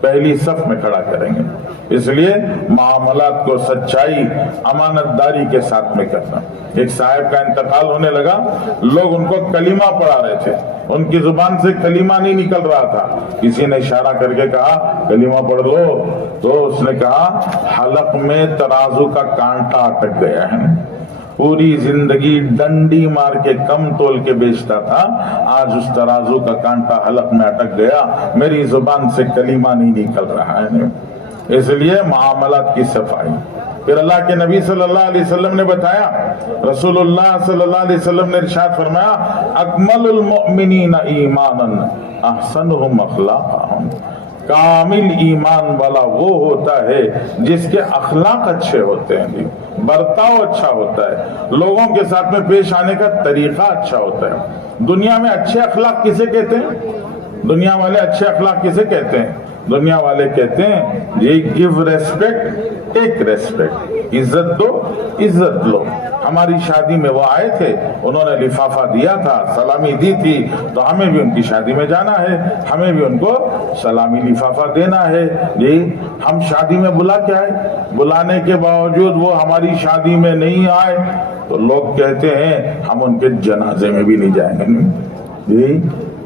پہلی صف میں کھڑا کریں گے۔ اس لیے معاملات کو سچائی امانت داری کے ساتھ میں کرنا۔ ایک صاحب کا انتقال ہونے لگا، لوگ ان کو کلمہ پڑھا رہے تھے، ان کی زبان سے کلمہ نہیں نکل رہا تھا، کسی نے اشارہ کر کے کہا کلمہ پڑھ لو، تو اس نے کہا حلق میں ترازو کا کانٹا اٹک گیا ہے، پوری زندگی ڈنڈی مار کے کم تول کے بیچتا تھا، آج اس ترازو کا کانٹا حلق میں اٹک گیا، میری زبان سے کلمہ نہیں نکل رہا ہے۔ اس لیے معاملات کی صفائی۔ پھر اللہ کے نبی صلی اللہ علیہ وسلم نے بتایا، رسول اللہ صلی اللہ علیہ وسلم نے ارشاد فرمایا اکمل المؤمنین ایمانا احسنہم اخلاقا، کامل ایمان والا وہ ہوتا ہے جس کے اخلاق اچھے ہوتے ہیں، برتاؤ اچھا ہوتا ہے، لوگوں کے ساتھ میں پیش آنے کا طریقہ اچھا ہوتا ہے۔ دنیا میں اچھے اخلاق کسے کہتے ہیں؟ دنیا والے اچھے اخلاق کسے کہتے ہیں؟ دنیا والے کہتے ہیں یہ گیو ریسپیکٹ ٹیک ریسپیکٹ، عزت دو عزت لو۔ ہماری شادی میں وہ آئے تھے، انہوں نے لفافہ دیا تھا، سلامی دی تھی، تو ہمیں بھی ان کی شادی میں جانا ہے، ہمیں بھی ان کو سلامی لفافہ دینا ہے۔ جی ہم شادی میں بلا کے آئے، بلانے کے باوجود وہ ہماری شادی میں نہیں آئے تو لوگ کہتے ہیں ہم ان کے جنازے میں بھی نہیں جائیں گے۔ جی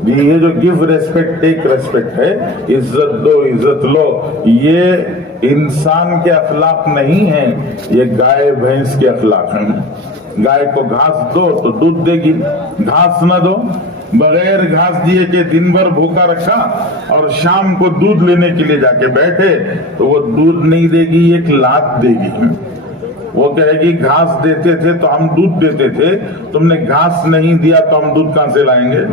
یہ جو گیو ریسپیکٹ ٹیک ریسپیکٹ ہے، عزت دو عزت لو، یہ انسان کے اخلاق نہیں ہیں، یہ گائے بھینس کے اخلاق ہیں۔ گائے کو گھاس دو تو دودھ دے گی، گھاس نہ دو، بغیر گھاس دیے کہ دن بھر بھوکا رکھا اور شام کو دودھ لینے کے لیے جا کے بیٹھے تو وہ دودھ نہیں دے گی، ایک لات دے گی۔ وہ کہے گی گھاس دیتے تھے تو ہم دودھ دیتے تھے، تم نے گھاس نہیں دیا تو ہم دودھ کہاں سے لائیں گے؟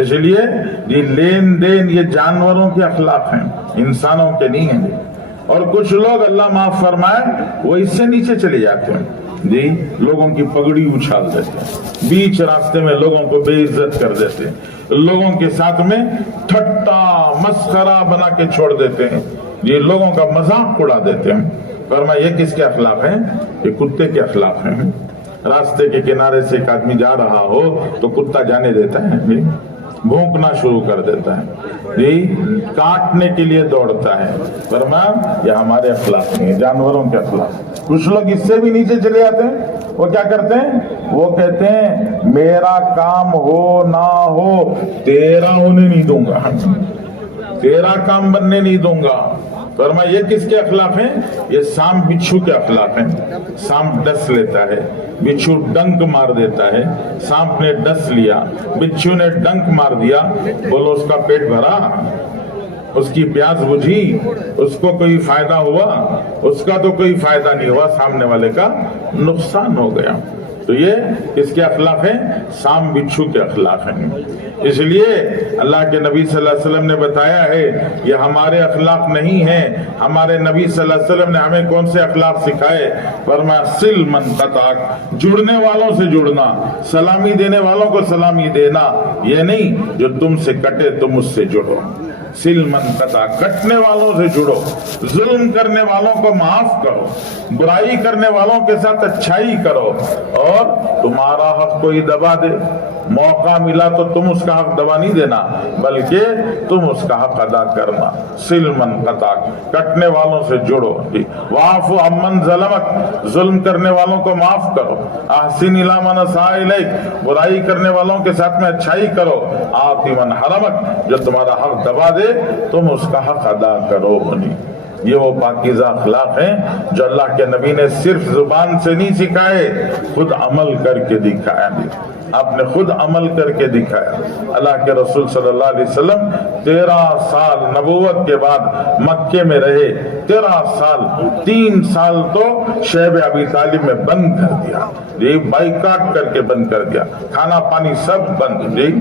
اس لیے یہ لین دین یہ جانوروں کے اخلاق ہیں، انسانوں کے نہیں ہیں۔ اور کچھ لوگ اللہ معاف فرمائے وہ اس سے نیچے چلے جاتے ہیں، جی لوگوں کی پگڑی اچھال دیتے ہیں، بیچ راستے میں لوگوں کو بے عزت کر دیتے ہیں، لوگوں کے ساتھ میں ٹھٹا مسخرہ بنا کے چھوڑ دیتے ہیں، یہ لوگوں کا مذاق اڑا دیتے ہیں۔ فرمایا یہ کس کے اخلاق ہیں؟ یہ کتے کے اخلاق ہیں۔ راستے کے کنارے سے ایک آدمی جا رہا ہو تو کتا جانے دیتا ہے، بھونکنا شروع کر دیتا ہے، جی کاٹنے کے لیے دوڑتا ہے۔ فرمایا یہ ہمارے اخلاق نہیں، جانوروں کے اخلاق۔ کچھ لوگ اس سے بھی نیچے چلے جاتے ہیں، وہ کیا کرتے ہیں؟ وہ کہتے ہیں میرا کام ہو نہ ہو تیرا ہونے نہیں دوں گا، تیرا کام بننے نہیں دوں گا۔ فرمایا یہ کس کے اخلاق ہیں؟ یہ سانپ بچھو کے اخلاق ہیں۔ سانپ ڈس لیتا ہے، بچھو ڈنک مار دیتا ہے، سانپ نے ڈس لیا، بچھو نے ڈنک مار دیا، بولو اس کا پیٹ بھرا، اس کی پیاس بجھی، اس کو کوئی فائدہ ہوا؟ اس کا تو کوئی فائدہ نہیں ہوا، سامنے والے کا نقصان ہو گیا۔ تو یہ کس کے اخلاق ہیں؟ سانپ بچھو کے اخلاق ہیں۔ اس لیے اللہ کے نبی صلی اللہ علیہ وسلم نے بتایا ہے یہ ہمارے اخلاق نہیں ہیں۔ ہمارے نبی صلی اللہ علیہ وسلم نے ہمیں کون سے اخلاق سکھائے؟ فرمایا سل من قطعک، جڑنے والوں سے جڑنا، سلامی دینے والوں کو سلامی دینا، یہ نہیں جو تم سے کٹے تم اس سے جڑو۔ سل من قطع، کٹنے والوں سے جڑو، ظلم کرنے والوں کو معاف کرو، برائی کرنے والوں کے ساتھ اچھائی کرو، اور تمہارا حق کوئی دبا دے، موقع ملا تو تم اس کا حق دبا نہیں دینا بلکہ تم اس کا حق ادا کرنا۔ سل من قطع، کٹنے والوں سے جڑو، واعف عمن ظلمک، ظلم کرنے والوں کو معاف کرو، احسن الی من اساء الیک، برائی کرنے والوں کے ساتھ میں اچھائی کرو، آت من حرمک، جو تمہارا حق دبا دے تم اس کا حق ادا کرو۔ یہ وہ پاکیزہ اخلاق ہیں جو اللہ کے نبی نے صرف زبان سے نہیں سکھائے، خود عمل کر کے دکھایا، آپ نے خود عمل کر کے دکھایا۔ اللہ کے رسول صلی اللہ علیہ وسلم 13 سال نبوت کے بعد مکے میں رہے، 13 سال، 3 سال تو شیب ابی طالب میں بند کر دیا، جی بائیکاٹ کر کے بند کر دیا، کھانا پانی سب بند، جی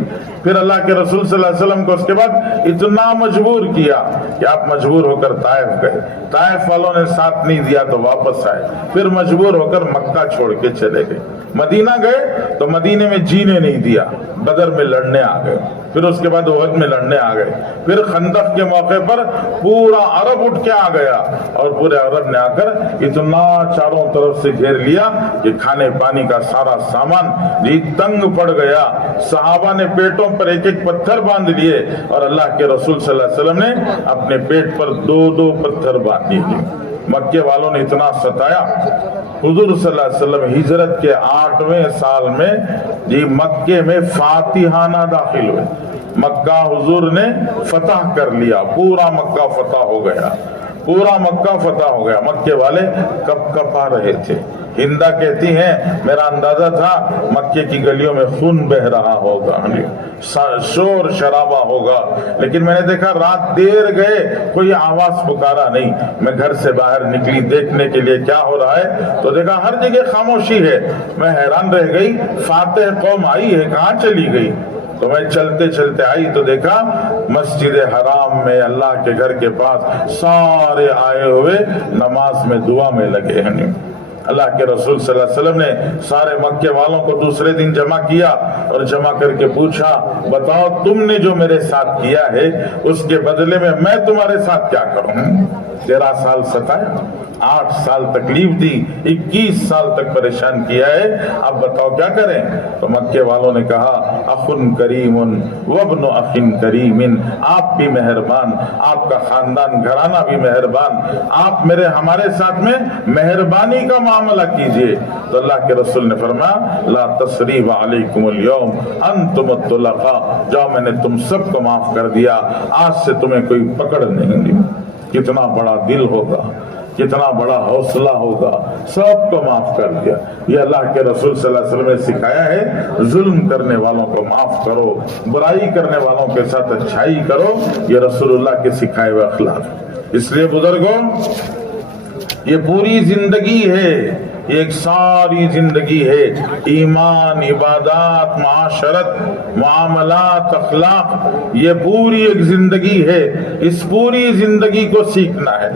پھر اللہ کے رسول صلی اللہ علیہ وسلم کو اس کے بعد اتنا مجبور کیا کہ آپ مجبور ہو کر طائف گئے، طائف والوں نے ساتھ نہیں دیا تو واپس آئے، پھر مجبور ہو کر مکہ چھوڑ کے چلے گئے، مدینہ گئے تو مدینے میں جینے نہیں دیا، بدر میں لڑنے آ گئے، پھر اس کے بعد احد میں لڑنے آ گئے، پھر خندق کے موقع پر پورا عرب اٹھ کے آ گیا اور پورے عرب نے آ کر اتنا چاروں طرف سے گھیر لیا کہ کھانے پانی کا سارا سامان جی تنگ پڑ گیا۔ صحابہ نے پیٹوں پر ایک ایک پتھر باندھ لیے اور اللہ کے رسول صلی اللہ علیہ وسلم نے اپنے پیٹ پر 2 پتھر باندھ دیے۔ مکے والوں نے اتنا ستایا، حضور صلی اللہ علیہ وسلم ہجرت کے 8ویں سال میں جی مکے میں فاتحانہ داخل ہوئے، مکہ حضور نے فتح کر لیا، پورا مکہ فتح ہو گیا، پورا مکہ فتح ہو گیا۔ مکے والے کپ کپا رہے تھے۔ ہندا کہتی ہیں میرا اندازہ تھا مکے کی گلیوں میں خون بہ رہا ہوگا، شور شرابہ ہوگا، لیکن میں نے دیکھا رات دیر گئے کوئی آواز پکارا نہیں۔ میں گھر سے باہر نکلی دیکھنے کے لیے کیا ہو رہا ہے تو دیکھا ہر جگہ خاموشی ہے۔ میں حیران رہ گئی، فاتح قوم آئی ہے کہاں چلی گئی؟ تو میں چلتے چلتے آئی تو دیکھا مسجد حرام میں اللہ کے گھر کے پاس سارے آئے ہوئے نماز میں دعا میں لگے ہیں۔ اللہ کے رسول صلی اللہ علیہ وسلم نے سارے مکے والوں کو دوسرے دن جمع کیا اور جمع کر کے پوچھا بتاؤ تم نے جو میرے ساتھ کیا ہے اس کے بدلے میں تمہارے ساتھ کیا کروں؟ 13 سال ستایا، 8 سال تکلیف دی، 21 سال تک پریشان کیا ہے، اب بتاؤ کیا کریں؟ تو مکے والوں نے کہا اخن کریم وابن اخن کریم، آپ بھی مہربان، آپ کا خاندان گھرانہ بھی مہربان، آپ ہمارے ساتھ میں مہربانی کا معاملہ کیجئے۔ تو اللہ کے رسول نے فرمایا لا تثریب علیکم اليوم انتم الطلقاء، جاؤ میں نے تم سب کو معاف کر دیا، آج سے تمہیں کوئی پکڑ نہیں دی۔ کتنا بڑا دل ہوگا، کتنا بڑا حوصلہ ہوگا، سب کو معاف کر دیا۔ یہ اللہ کے رسول صلی اللہ علیہ وسلم نے سکھایا ہے ظلم کرنے والوں کو معاف کرو، برائی کرنے والوں کے ساتھ اچھائی کرو، یہ رسول اللہ کے سکھائے ہوئے اخلاق۔ اس لیے بزرگوں یہ پوری زندگی ہے، یہ ایک ساری زندگی ہے، ایمان، عبادات، معاشرت، معاملات، اخلاق، یہ پوری ایک زندگی ہے۔ اس پوری زندگی کو سیکھنا ہے،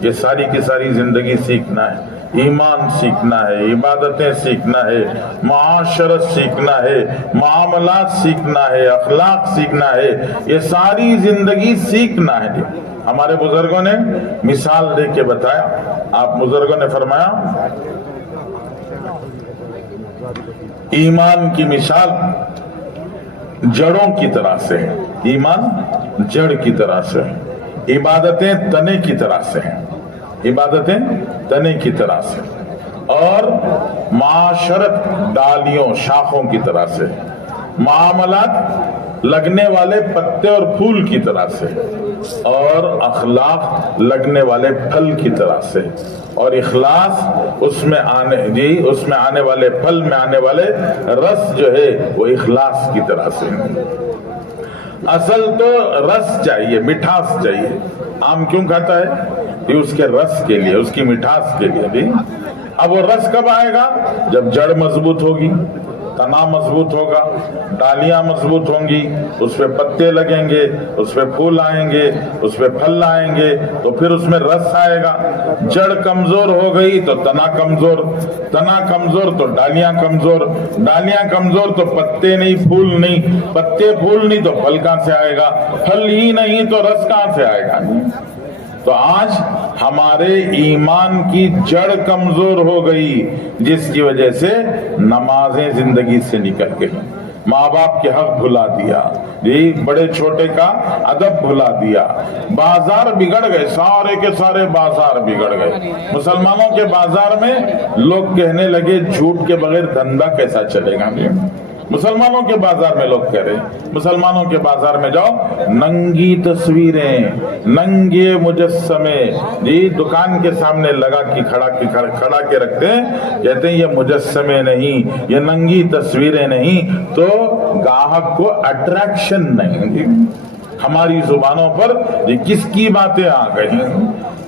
یہ ساری کی ساری زندگی سیکھنا ہے۔ ایمان سیکھنا ہے، عبادتیں سیکھنا ہے، معاشرت سیکھنا ہے، معاملات سیکھنا ہے، اخلاق سیکھنا ہے، یہ ساری زندگی سیکھنا ہے۔ ہمارے بزرگوں نے مثال دے کے بتایا، آپ بزرگوں نے فرمایا ایمان کی مثال جڑوں کی طرح سے ہے، ایمان جڑ کی طرح سے ہے، عبادتیں تنے کی طرح سے ہیں، عبادتیں تنے کی طرح سے، اور معاشرت ڈالیوں شاخوں کی طرح سے، معاملات لگنے والے پتے اور پھول کی طرح سے، اور اخلاق لگنے والے پھل کی طرح سے، اور اخلاص اس میں آنے والے پھل میں آنے والے رس جو ہے وہ اخلاص کی طرح سے۔ اصل تو رس چاہیے، مٹھاس چاہیے۔ آم کیوں کھاتا ہے؟ یہ اس کے رس کے لیے، اس کی مٹھاس کے لیے بھی۔ اب وہ رس کب آئے گا؟ جب جڑ مضبوط ہوگی، تنا مضبوط ہوگا، ڈالیاں مضبوط ہوں گی، اس پہ پتے لگیں گے، اس پہ پھول آئیں گے، اس پہ پھل آئیں گے، تو پھر اس میں رس آئے گا۔ جڑ کمزور ہو گئی تو تنا کمزور، تنا کمزور تو ڈالیاں کمزور، ڈالیاں کمزور تو پتے نہیں، پھول نہیں، پتے پھول نہیں تو پھل کہاں سے آئے گا؟ پھل ہی نہیں تو رس کہاں سے آئے گا؟ تو آج ہمارے ایمان کی جڑ کمزور ہو گئی، جس کی وجہ سے نمازیں زندگی سے نکل گئی، ماں باپ کے حق بھلا دیا، جی بڑے چھوٹے کا ادب بھلا دیا، بازار بگڑ گئے، سارے کے سارے بازار بگڑ گئے۔ مسلمانوں کے بازار میں لوگ کہنے لگے جھوٹ کے بغیر دھندا کیسا چلے گا؟ مسلمانوں کے بازار میں لوگ کہہ رہے ہیں، مسلمانوں کے بازار میں جاؤ، ننگی تصویریں، ننگے مجسمے، جی دکان کے سامنے لگا کے کھڑا کے رکھتے ہیں، کہتے ہیں یہ مجسمے نہیں، یہ ننگی تصویریں نہیں، تو گاہک کو اٹریکشن نہیں۔ ہماری زبانوں پر یہ کس کی باتیں آ گئی؟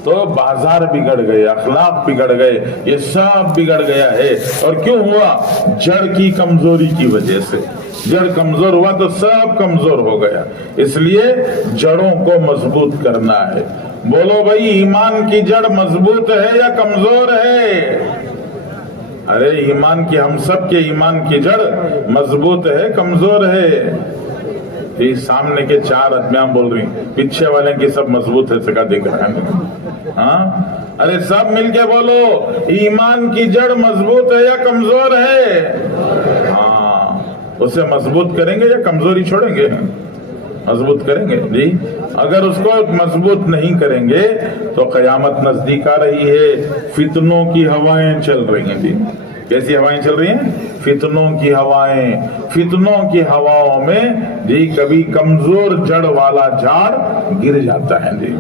تو بازار بگڑ گئے، اخلاق بگڑ گئے، یہ سب بگڑ گیا ہے۔ اور کیوں ہوا؟ جڑ کی کمزوری کی وجہ سے۔ جڑ کمزور ہوا تو سب کمزور ہو گیا۔ اس لیے جڑوں کو مضبوط کرنا ہے۔ بولو بھائی، ایمان کی جڑ مضبوط ہے یا کمزور ہے؟ ارے ایمان کی، ہم سب کے ایمان کی جڑ مضبوط ہے، کمزور ہے؟ یہ سامنے کے 4 آدمیاں بول رہی ہیں، پیچھے والے کی سب مضبوط ہے سکا دے کر. ہاں ارے سب مل کے بولو، ایمان کی جڑ مضبوط ہے یا کمزور ہے؟ ہاں اسے مضبوط کریں گے یا کمزوری چھوڑیں گے؟ مضبوط کریں گے جی. اگر اس کو مضبوط نہیں کریں گے تو قیامت نزدیک آ رہی ہے. فتنوں کی ہوائیں چل رہی ہیں جی. کیسی ہوائیں چل رہی ہیں؟ فتنوں کی ہوائیں. فتنوں کی ہواؤں میں جی کبھی کمزور جڑ والا جھاڑ گر جاتا ہے جی.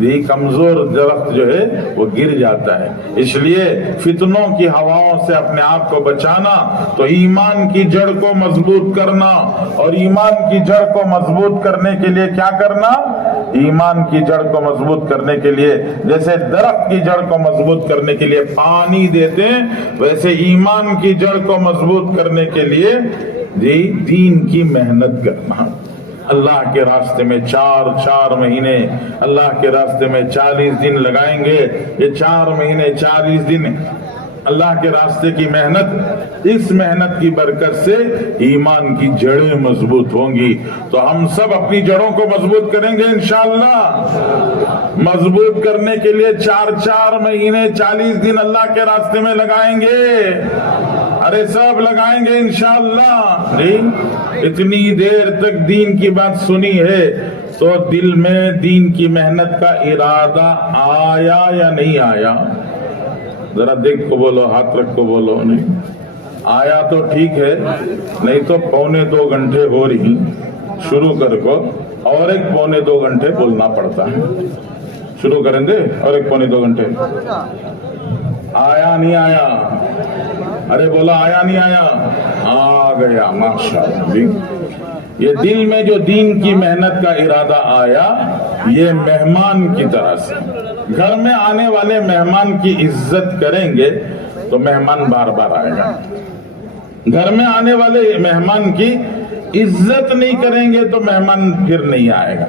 یہ کمزور درخت جو ہے وہ گر جاتا ہے. اس لیے فتنوں کی ہواؤں سے اپنے آپ کو بچانا تو ایمان کی جڑ کو مضبوط کرنا. اور ایمان کی جڑ کو مضبوط کرنے کے لیے کیا کرنا؟ ایمان کی جڑ کو مضبوط کرنے کے لیے جیسے درخت کی جڑ کو مضبوط کرنے کے لیے پانی دیتے ہیں، ویسے ایمان کی جڑ کو مضبوط کرنے کے لیے جی دین کی محنت کرنا. اللہ کے راستے میں 4 مہینے، اللہ کے راستے میں 40 دن لگائیں گے. یہ 4 مہینے 40 دن اللہ کے راستے کی محنت، اس محنت کی برکت سے ایمان کی جڑیں مضبوط ہوں گی. تو ہم سب اپنی جڑوں کو مضبوط کریں گے انشاءاللہ. مضبوط کرنے کے لیے 4 مہینے 40 دن اللہ کے راستے میں لگائیں گے. ارے سب لگائیں گے انشاءاللہ جی. اتنی دیر تک دین کی بات سنی ہے تو دل میں دین کی محنت کا ارادہ آیا یا نہیں آیا؟ ذرا دیکھ کو بولو، ہاتھ رکھ کو بولو. نہیں آیا تو ٹھیک ہے، نہیں تو 1.25 گھنٹے ہو رہی شروع کر کو اور ایک 1.25 گھنٹے بولنا پڑتا ہے. شروع کریں گے اور ایک 1.25 گھنٹے. آیا نہیں آیا؟ ارے بولا آیا نہیں آیا؟ آ گیا ماشاءاللہ جی. یہ دل میں جو دین کی محنت کا ارادہ آیا، یہ مہمان کی طرح سے گھر میں آنے والے مہمان کی عزت کریں گے تو مہمان بار بار آئے گا. گھر میں آنے والے مہمان کی عزت نہیں کریں گے تو مہمان پھر نہیں آئے گا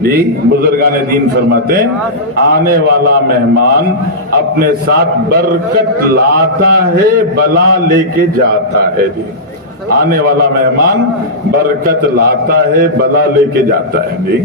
جی. بزرگان دین فرماتے ہیں آنے والا مہمان اپنے ساتھ برکت لاتا ہے، بلا لے کے جاتا ہے جی. آنے والا مہمان برکت لاتا ہے، بلا لے کے جاتا ہے جی.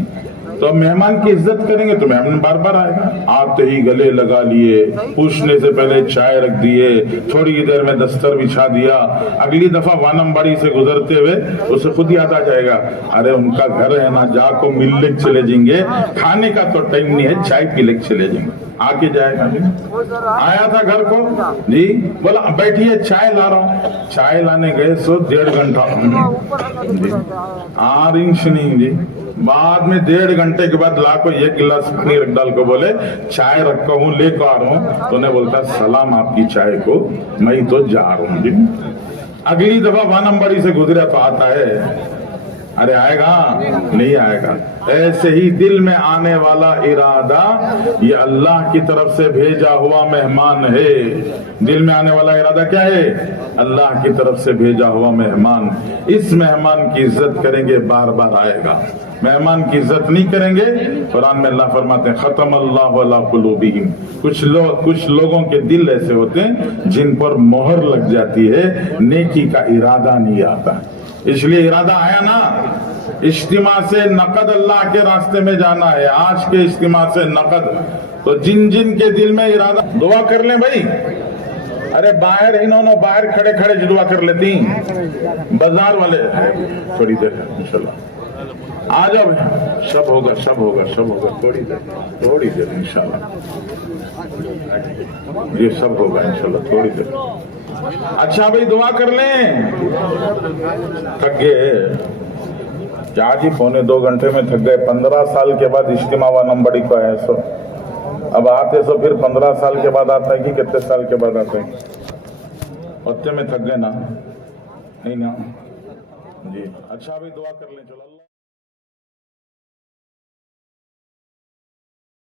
تو مہمان کی عزت کریں گے تو مہمان بار بار آئے گا. آتے ہی گلے لگا لیے، پوچھنے سے پہلے چائے رکھ دیے، تھوڑی دیر میں دستر بچھا دیا. اگلی دفعہ وانم باڑی سے گزرتے ہوئے اسے خود یاد آ جائے گا، ارے ان کا گھر ہے نا، جا کو مل لے چلے جائیں گے، کھانے کا تو ٹائم نہیں ہے، چائے پی لے چلے جائیں گے. آ کے جائے گا جی. آیا تھا گھر کو جی، بولا بیٹھیے چائے لا رہا ہوں. چائے لانے گئے سو 1.5 گھنٹہ جی. آرنش نہیں جی. بعد میں 1.5 گھنٹے کے بعد لا کو 1 گلاس پانی رکھ ڈال کو بولے چائے رکھا ہوں لے کو آ رہا ہوں. تو نے بولتا سلام آپ کی چائے کو، میں تو جا رہا ہوں جی. اگلی دفعہ وانم باڑی سے گزرا تو آتا ہے، ارے آئے گا نہیں آئے گا. ایسے ہی دل میں آنے والا ارادہ یہ اللہ کی طرف سے بھیجا ہوا مہمان ہے. دل میں آنے والا ارادہ کیا ہے؟ اللہ کی طرف سے بھیجا ہوا مہمان. اس مہمان کی عزت کریں گے بار بار آئے گا. مہمان کی عزت نہیں کریں گے، قرآن میں اللہ فرماتے ہیں ختم اللہ علی قلوبہم. کچھ لوگوں کے دل ایسے ہوتے ہیں جن پر مہر لگ جاتی ہے، نیکی کا ارادہ نہیں آتا. اس لیے ارادہ آیا نا، اجتماع سے نقد اللہ کے راستے میں جانا ہے. آج کے اجتماع سے نقد. تو جن جن کے دل میں ارادہ، دعا کر لیں بھائی. ارے باہر انہوں باہر کھڑے کھڑے دعا کر لیتی بازار والے. تھوڑی دیر انشاءاللہ آ جاؤ، سب ہوگا سب ہوگا سب ہوگا. تھوڑی دیر انشاءاللہ یہ سب ہوگا انشاءاللہ تھوڑی دیر. اچھا بھائی دعا کر لیں. تھک گئے کیا جی؟ 1.25 گھنٹے میں تھک گئے. 15 سال کے بعد اجتماع وانم باڑی کو آئے سو. اب آتے سو پھر 15 سال کے بعد آتا ہے کہ کتنے سال کے بعد آتا ہے؟ ہفتے میں تھک گئے نا؟ نہیں نا جی. اچھا بھائی دعا کر لیں. چلو اللہ